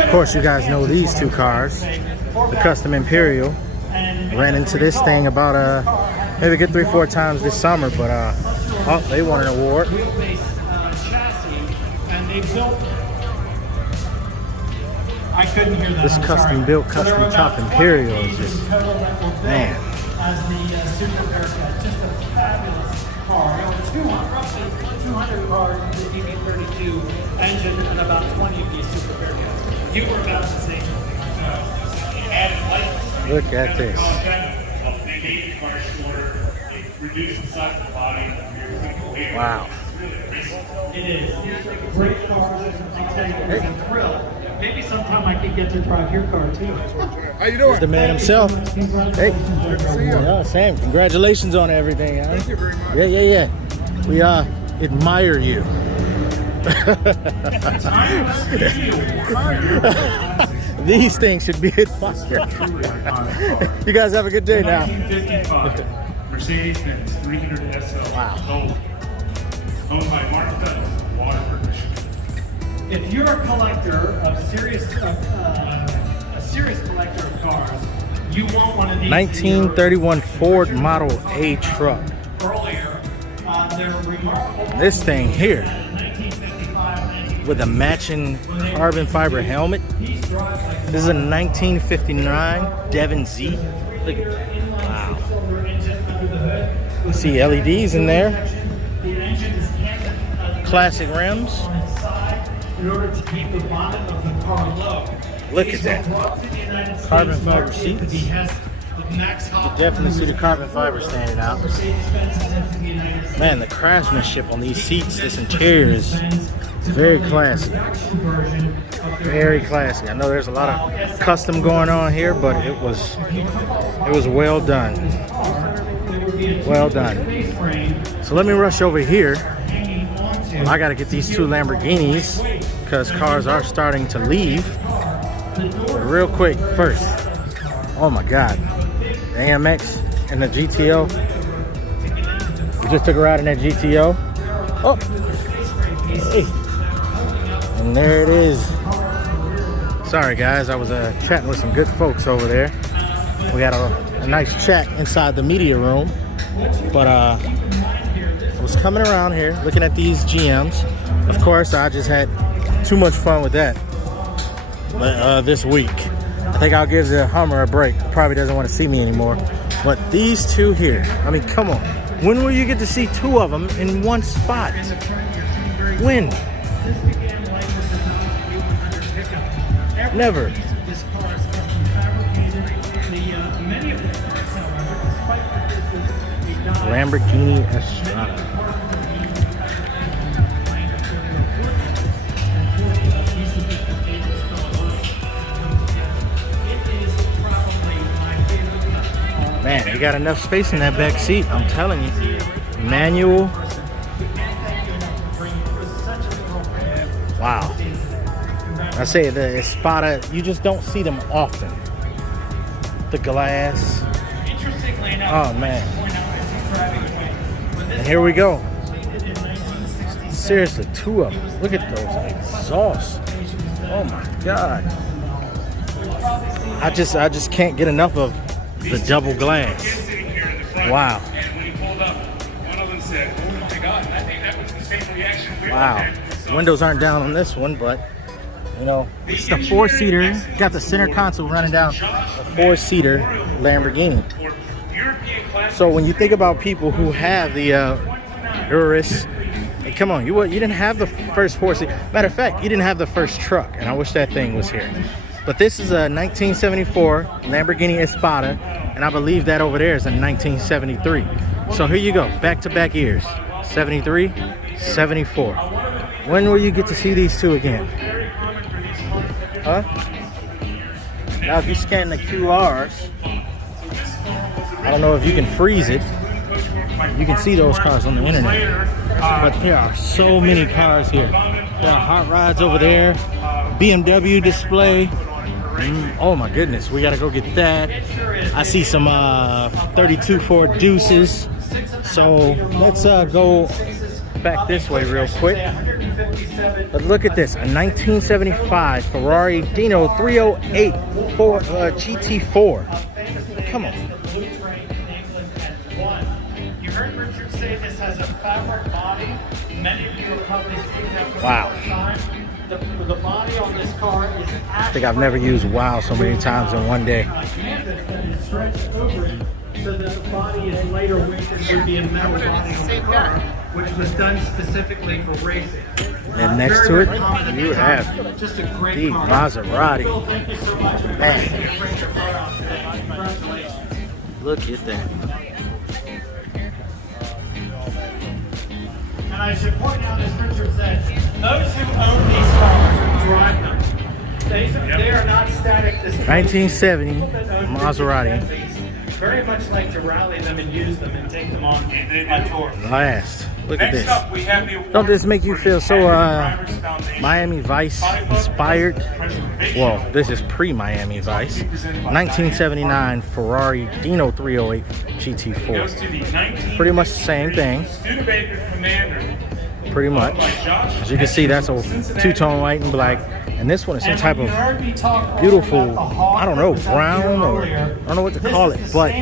Of course, you guys know these two cars. The Custom Imperial. Ran into this thing about maybe a good 3-4 times this summer, but oh, they won an award. I couldn't hear that. This I'm custom sorry. built, So there custom were top about 20 Imperial of is these just, in total that were built man. as the Super Bearcat. Just a fabulous car. There were roughly 200 cars with the DV32 engine and about 20 of these Super Bearcats. You were about to say something. Added lights. Look at this. They made the car shorter, they reduced the size of the body, and Wow. It is. These are great cars. I'll tell you, it's a thrill. Maybe sometime I could get to drive your car too. How you doing? The man himself. Hey. Congratulations on your award. Yeah, Sam, congratulations on everything. Huh? Thank you very much. Yeah. We admire you. These things should be admired. You guys have a good day now. 1955 Mercedes-Benz 300 SL. Wow. Gold. Owned by Mark Douglas, Waterford, Michigan. If you're a collector of a serious collector of cars, you want one of these. 1931 Ford Model A truck. Earlier, they're remarkable. This thing here 1955, with a matching carbon fiber helmet. This is a 1959 Devon Z. Look at that. Wow. You see LEDs in there. Classic rims. in order to keep the bottom of the car low. Look at that. Carbon fiber seats. Definitely see the carbon fiber standing out. Man, the craftsmanship on these seats, this interior is very classy. Very classy. I know there's a lot of custom going on here, but it was well done. Well done. So let me rush over here Well, I gotta get these two Lamborghinis because cars are starting to leave. But real quick, first, oh my God, the AMX and the GTO. We just took a ride in that GTO. Oh, hey. And there it is. Sorry guys, I was chatting with some good folks over there. We had a nice chat inside the media room. But I was coming around here looking at these GMs. Of course, I just had too much fun with that this week. I think I'll give the Hummer a break. Probably doesn't want to see me anymore. But these two here, I mean, come on. When will you get to see two of them in one spot? When? Never. Lamborghini Espada. Man, you got enough space in that back seat, I'm telling you. Manual. Wow. I say the Espada, you just don't see them often. The glass. Oh man. And here we go. Seriously, two of them. Look at those exhausts. Oh my God. I just can't get enough of the double glass. Wow. Wow. Windows aren't down on this one, but you know, it's the four-seater. Got the center console running down a four-seater Lamborghini. So when you think about people who have the Urus, hey, come on, you didn't have the first four-seater. Matter of fact, you didn't have the first truck, and I wish that thing was here. But this is a 1974 Lamborghini Espada, and I believe that over there is a 1973. So here you go, back-to-back years, 73, 74. When will you get to see these two again? Huh? Now if you scan the QRs, I don't know if you can freeze it. You can see those cars on the internet. But there are so many cars here. There are hot rods over there. BMW display. Oh my goodness, we gotta go get that. I see some 32 Ford Deuces. So let's go back this way real quick. But look at this, a 1975 Ferrari Dino 308 GT4. Come on. You heard Richard say this has a fabric body. Many of you have probably seen that for wow. the time. The body on this car is I think I've never used wow so many times in one day. stretched over it so that the body is lighter weight than would be a metal body on the car, which was done specifically for racing. And next to it, you have just a great the car. Maserati. Thank you so much. Man, Congratulations. look at that. And I should point out, as Richard said, those who own these cars drive them. They are not static. 1970 Maserati. Very much like to rally them and use them and take them on tour. Last. Look at this. Next up, we have the Don't this make you feel so Miami Vice inspired? Well, this is pre-Miami Vice. 1979 Ferrari Dino 308 GT4. Pretty much the same thing. Pretty much. As you can see, that's a two-tone white and black. And this one is some type of beautiful, I don't know, brown, or I don't know what to call it. But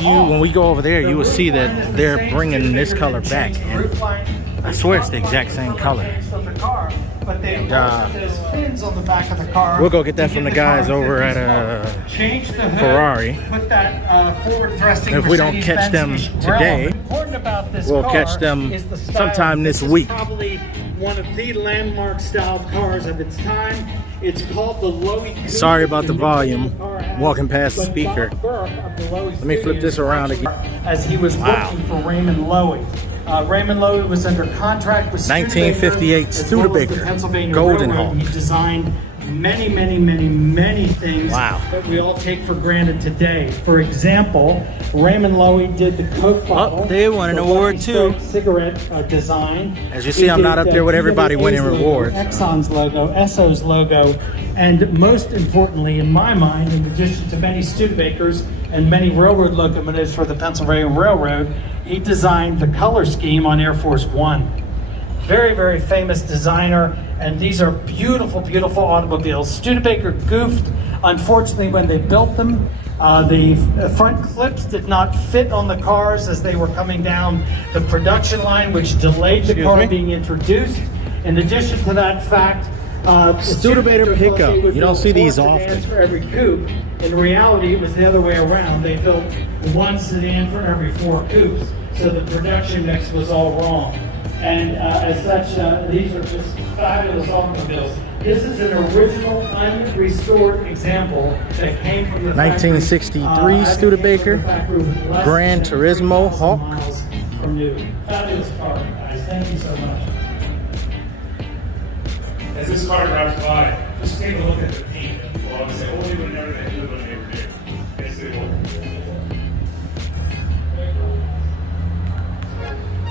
when we go over there, you will see that they're bringing this color back. And I swear it's the exact same color. And, we'll go get that from the guys over at Ferrari. And if we don't catch them today, we'll catch them sometime this week. One of the landmark styled cars of its time. It's called the Lowy. Sorry about the volume. Walking past the speaker. Let me flip this around again. As he was working for Raymond Lowy. Raymond Lowy was under contract with 1958 Studebaker Golden Hawk. He designed many, many, many, many things Wow. that we all take for granted today. For example, Raymond Loewy did the Coke bottle. they won an the award Lucky too. Strike cigarette design. As you see, I'm not up there with everybody winning TWA's rewards. logo, Exxon's logo, Esso's logo, and most importantly, in my mind, in addition to many Studebakers and many railroad locomotives for the Pennsylvania Railroad, he designed the color scheme on Air Force One. Very, very famous designer, and these are beautiful, beautiful automobiles. Studebaker goofed, unfortunately, when they built them. The front clips did not fit on the cars as they were coming down the production line, which delayed the car being introduced. In addition to that fact, Studebaker pickup. You don't see these often. For every coupe. In reality, it was the other way around. They built one sedan for every 4 coupes, so the production mix was all wrong. And as such, these are just fabulous automobiles. This is an original, unrestored example that came from the 1963 Studebaker Gran Turismo Hawk. From new. Fabulous car, guys. Thank you so much. As this car drives by, just take a look at the paint. Well, I say, oh, they would never do what they did. Yes, they will.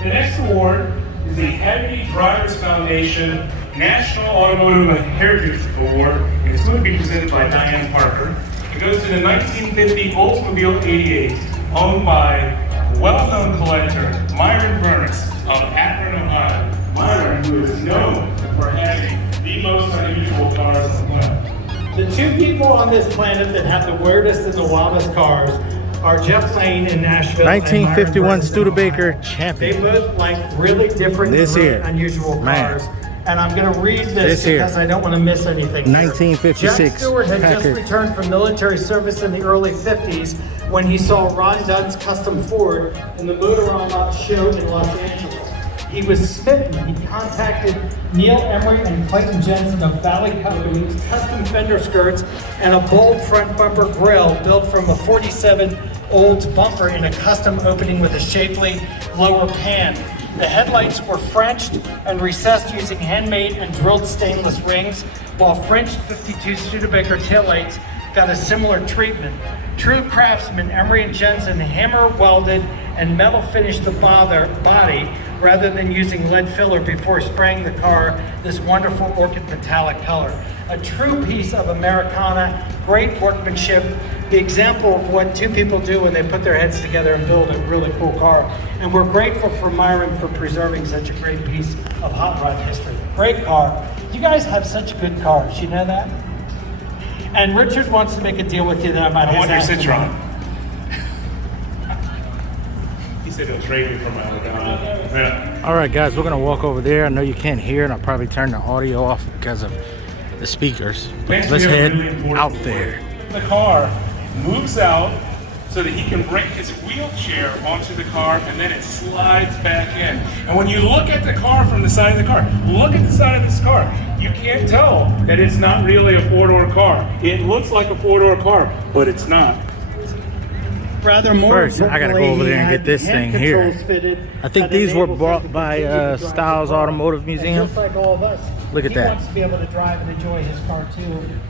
The next award is the Haggerty Drivers Foundation National Automotive Heritage Award. It's going to be presented by Diane Parker. It goes to the 1950 Oldsmobile 88, owned by well-known collector Myron Burns of Akron, Ohio. Myron, who is known for having the most unusual cars on the planet. The two people on this planet that have the weirdest and the wildest cars are Jeff Lane in Nashville. 1951 Studebaker champion. They both like really different, This really here, unusual man. cars. And I'm going to read this here. because I don't want to miss anything. 1956 Jeff Stewart had just Packard. returned from military service in the early 50s when he saw Ron Dunn's custom Ford in the Motorama show in Los Angeles. He was smitten. He contacted Neil Emery and Clayton Jensen of Valley Companies, custom fender skirts, and a bold front bumper grille built from a 47 Olds bumper in a custom opening with a shapely lower pan. The headlights were Frenched and recessed using handmade and drilled stainless rings, while French 52 Studebaker taillights got a similar treatment. True craftsmen Emery and Jensen hammer welded and metal finished the body rather than using lead filler before spraying the car this wonderful orchid metallic color. A true piece of Americana, great workmanship, the example of what two people do when they put their heads together and build a really cool car. And we're grateful for Myron for preserving such a great piece of hot rod history. Great car. You guys have such good cars, you know that? And Richard wants to make a deal with you that about I want your his Citroen. He said he'll trade me for my Lamborghini. Yeah. All right, guys, we're gonna walk over there. I know you can't hear, and I'll probably turn the audio off because of the speakers. Next, Let's we have a head really important out award. there. The car moves out so that he can bring his wheelchair onto the car, and then it slides back in. And when you look at the car from the side of the car, look at the side of this car. You can't tell that it's not really a four-door car. It looks like a four-door car, but it's not. Rather more First, I gotta go over there and get this thing here. I think these were bought by Styles Automotive Museum. Just like all of us. Look at he that. wants to be able to drive and enjoy his car too,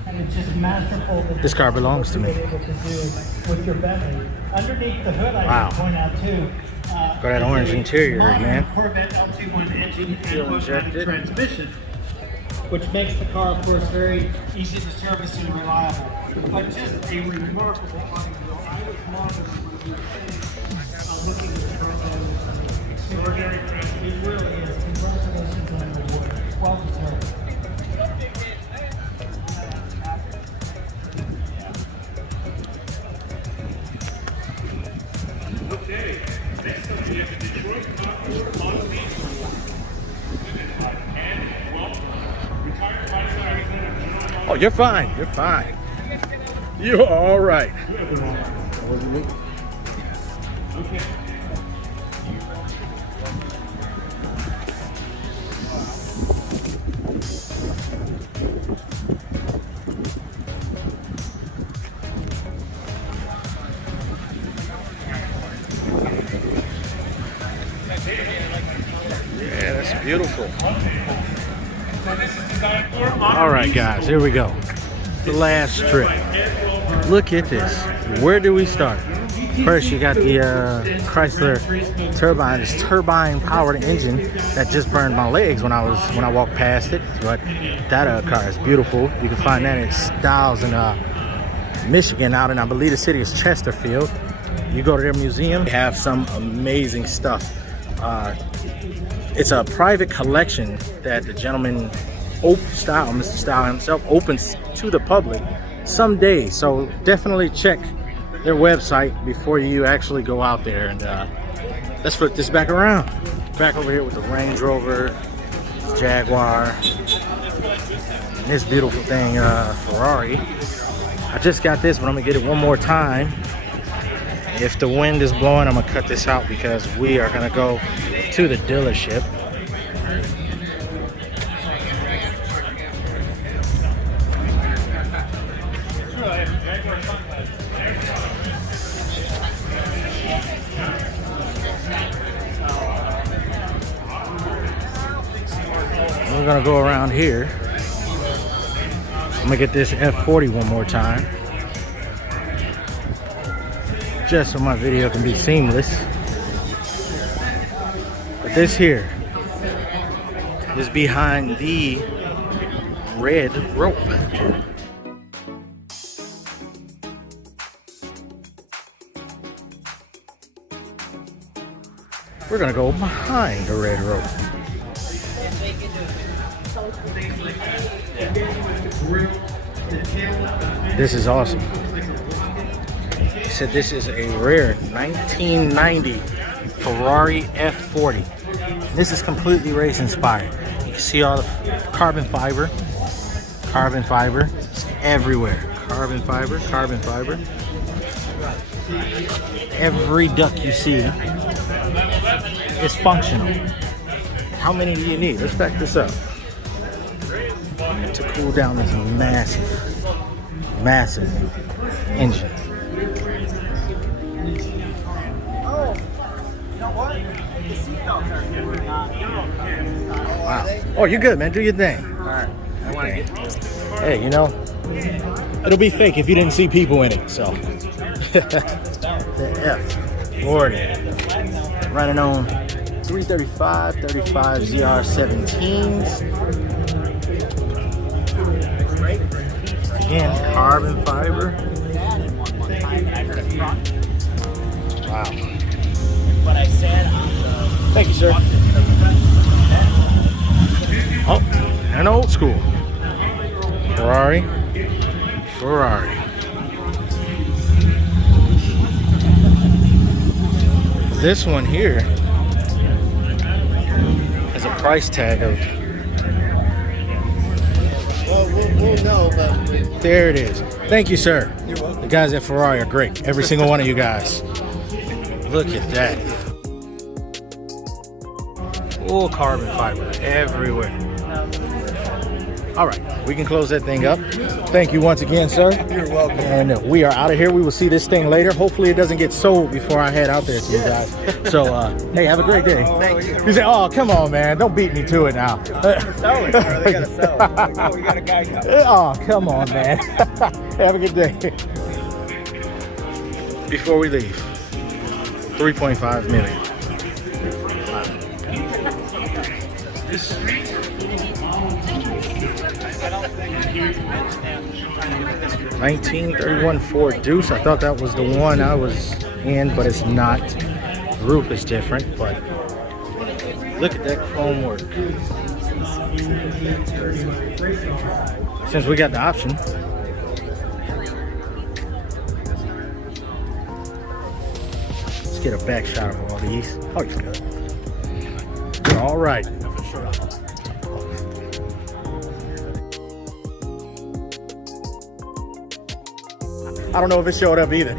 and it's just masterful. That This car belongs to me. What you've been able to do with your Bentley. Underneath the hood, I Wow. should point out too. Got that orange is a interior modern again. Corvette L21 engine and Fuel automatic injected. transmission, which makes the car, of course, very easy to service and reliable. But just a remarkable automobile. I was marveling when we were looking at the extraordinary crash. It really is. Congratulations on your award. Well deserved. Okay, next up we have the Detroit Concours Automotive Award. And welcome, retired Vice Alexander General. Oh, you're fine. You're fine. You're all right. Okay. Yeah, that's beautiful. All right, guys, here we go. The last strip. Look at this. Where do we start? First, you got the Chrysler turbine, this turbine-powered engine that just burned my legs when I walked past it. But that car is beautiful. You can find that in Styles in Michigan, out in, I believe the city is Chesterfield. You go to their museum, they have some amazing stuff. It's a private collection that the gentleman, Mr. Style himself, opens to the public someday. So definitely check their website before you actually go out there. And let's flip this back around. Back over here with the Range Rover, Jaguar, and this beautiful thing, Ferrari. I just got this, but I'm gonna get it one more time. If the wind is blowing, I'm gonna cut this out because we are gonna go to the dealership. We're gonna go around here. I'm gonna get this F40 one more time, just so my video can be seamless. But this here is behind the red rope. We're gonna go behind the red rope. This is awesome. He said this is a rare 1990 Ferrari F40. This is completely race inspired. You can see all the carbon fiber. Carbon fiber. It's everywhere. Carbon fiber, carbon fiber. Every duct you see is functional. How many do you need? Let's back this up. To cool down this massive engine. Wow. Oh, you're good, man. Do your thing. All right. I want to get. Hey, you know, it'll be fake if you didn't see people in it. So, the F40, running on 335, 35 ZR17s. Again, carbon fiber. Wow. Thank you, sir. Oh, an old school. Ferrari. This one here has a price tag of... We'll know, but... There it is. Thank you, sir. You're welcome. The guys at Ferrari are great. Every single one of you guys. Look at that. Full carbon fiber everywhere. All right, we can close that thing up. Thank you once again, sir. You're welcome. And we are out of here. We will see this thing later. Hopefully it doesn't get sold before I head out there to you guys. So, hey, have a great day. Thank you. You say, oh, come on, man. Don't beat me to it now. Sell it, bro. They gotta sell it. Like, oh, we got a guy now. Oh, come on, man. Have a good day. Before we leave, 3.5 million. 1931 Ford Deuce. I thought that was the one I was in, but it's not. The roof is different, but look at that chrome work. Since we got the option, let's get a back shot of all these. Oh, you're good. You're all right. I don't know if it showed up either.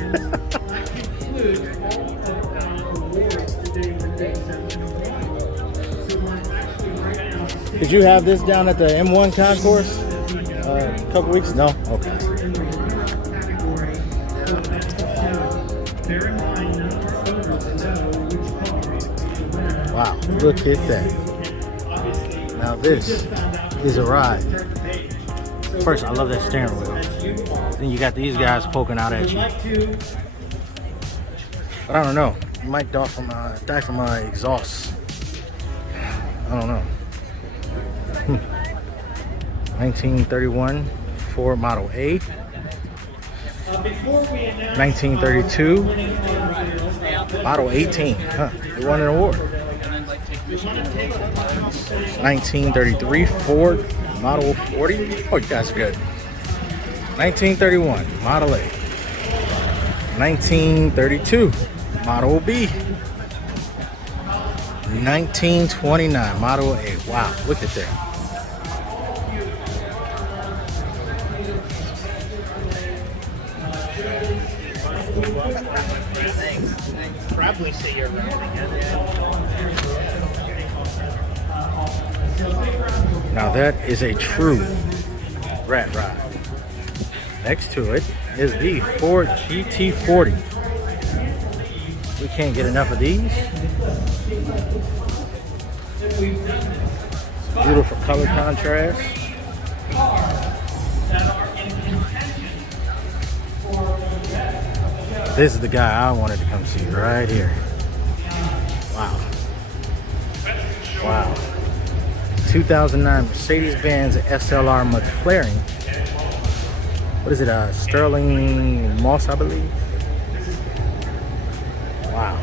Did you have this down at the M1 Concours a couple weeks? No? Okay. Wow, look at that. Now this is a ride. First, I love that steering wheel. Then you got these guys poking out at you. But I don't know. You might die from exhaust. I don't know. 1931 Ford Model A. 1932 Model 18. Huh? They won an award. 1933 Ford Model 40. Oh, you guys are good. 1931 Model A. 1932 Model B. 1929 Model A. Wow, look at that. Probably say you're around again. Now that is a true rat ride. Next to it is the Ford GT40. We can't get enough of these. Beautiful color contrast. This is the guy I wanted to come see right here. Wow. Wow. 2009 Mercedes-Benz Slr Mclaren. What is it? Sterling Moss, I believe. Wow.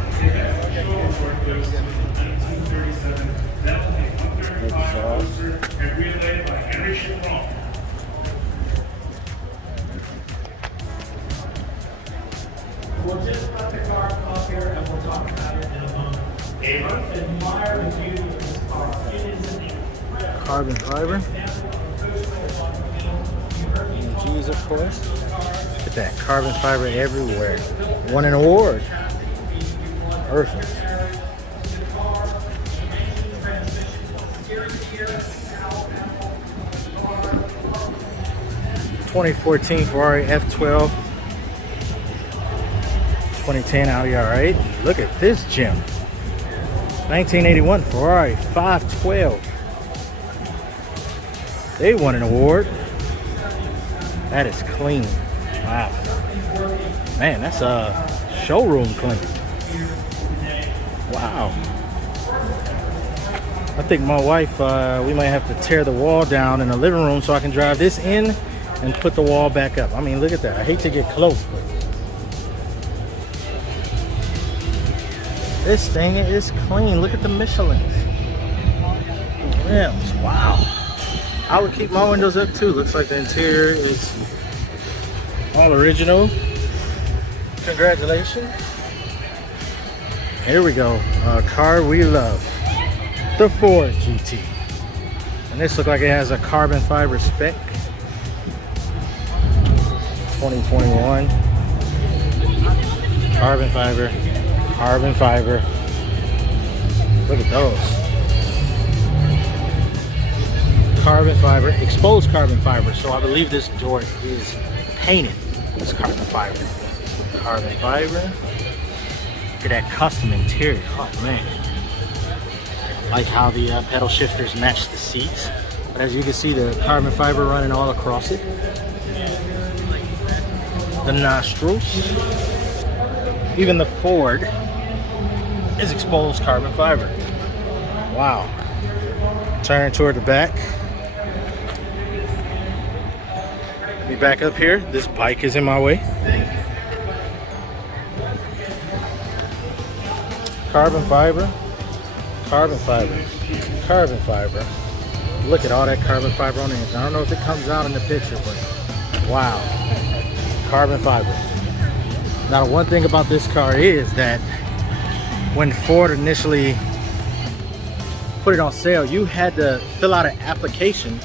We'll just put the car up here and we'll talk about it in a moment. Admire the beauty of this car. It is an incredible Carbon fiber. G's, of course. Look at that carbon fiber everywhere. Won an award. Perfect. '14 Ferrari F12. 2010 Audi R8. Look at this gem. 1981 Ferrari 512. They won an award. That is clean. Wow. Man, that's a showroom clean. Wow. I think my wife, we might have to tear the wall down in the living room so I can drive this in and put the wall back up. I mean, look at that. I hate to get close, but this thing is clean. Look at the Michelins. Rims. Wow. I would keep my windows up too. Looks like the interior is all original. Congratulations. Here we go. A car we love. The Ford GT. And this looks like it has a carbon fiber spec. 2021. Carbon fiber. Carbon fiber. Look at those. Carbon fiber, exposed carbon fiber. So I believe this door is painted as carbon fiber. Carbon fiber. Look at that custom interior. Oh man. Like how the pedal shifters match the seats. But as you can see, the carbon fiber running all across it. The nostrils. Even the Ford is exposed carbon fiber. Wow. Turn toward the back. Let me back up here. This bike is in my way. Carbon fiber. Carbon fiber. Carbon fiber. Look at all that carbon fiber on the engine. I don't know if it comes out in the picture, but wow. Carbon fiber. Now, one thing about this car is that when Ford initially put it on sale, you had to fill out an application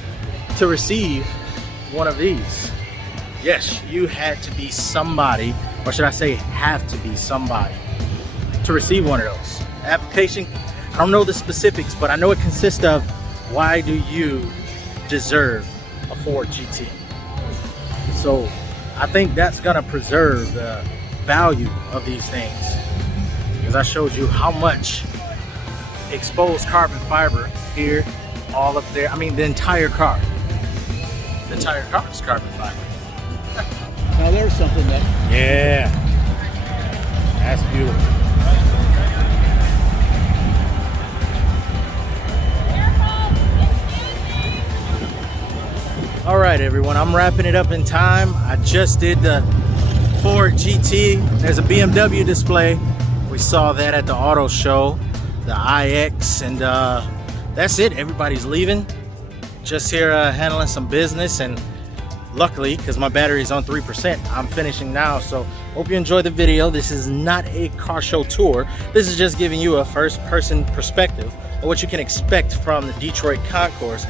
to receive one of these. Yes, you had to be somebody, or should I say have to be somebody, to receive one of those. The application, I don't know the specifics, but I know it consists of, why do you deserve a Ford GT? So I think that's gonna preserve the value of these things, because I showed you how much exposed carbon fiber here all up there. I mean, the entire car. The entire car is carbon fiber. Now there's something that... Yeah. That's beautiful. All right, everyone, I'm wrapping it up in time. I just did the Ford GT. There's a BMW display. We saw that at the auto show, the iX, and that's it. Everybody's leaving. Just here handling some business, and luckily, because my battery is on 3%, I'm finishing now. So hope you enjoyed the video. This is not a car show tour. This is just giving you a first-person perspective of what you can expect from the Detroit Concours,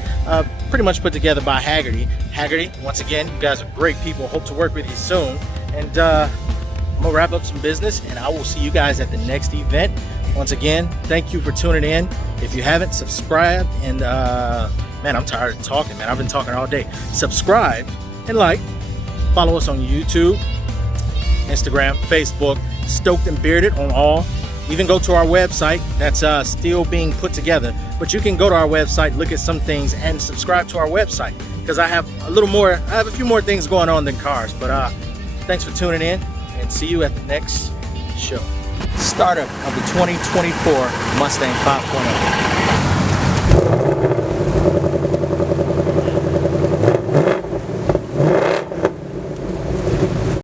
pretty much put together by Haggerty. Haggerty, once again, you guys are great people. Hope to work with you soon. And I'm gonna wrap up some business, and I will see you guys at the next event. Once again, thank you for tuning in. If you haven't subscribed, and man, I'm tired of talking, man. I've been talking all day. Subscribe and like. Follow us on YouTube, Instagram, Facebook, Stoked and Bearded on all. Even go to our website. That's still being put together, but you can go to our website, look at some things, and subscribe to our website, because I have a few more things going on than cars. But thanks for tuning in, and see you at the next show. Startup of the 2024 Mustang 5.0.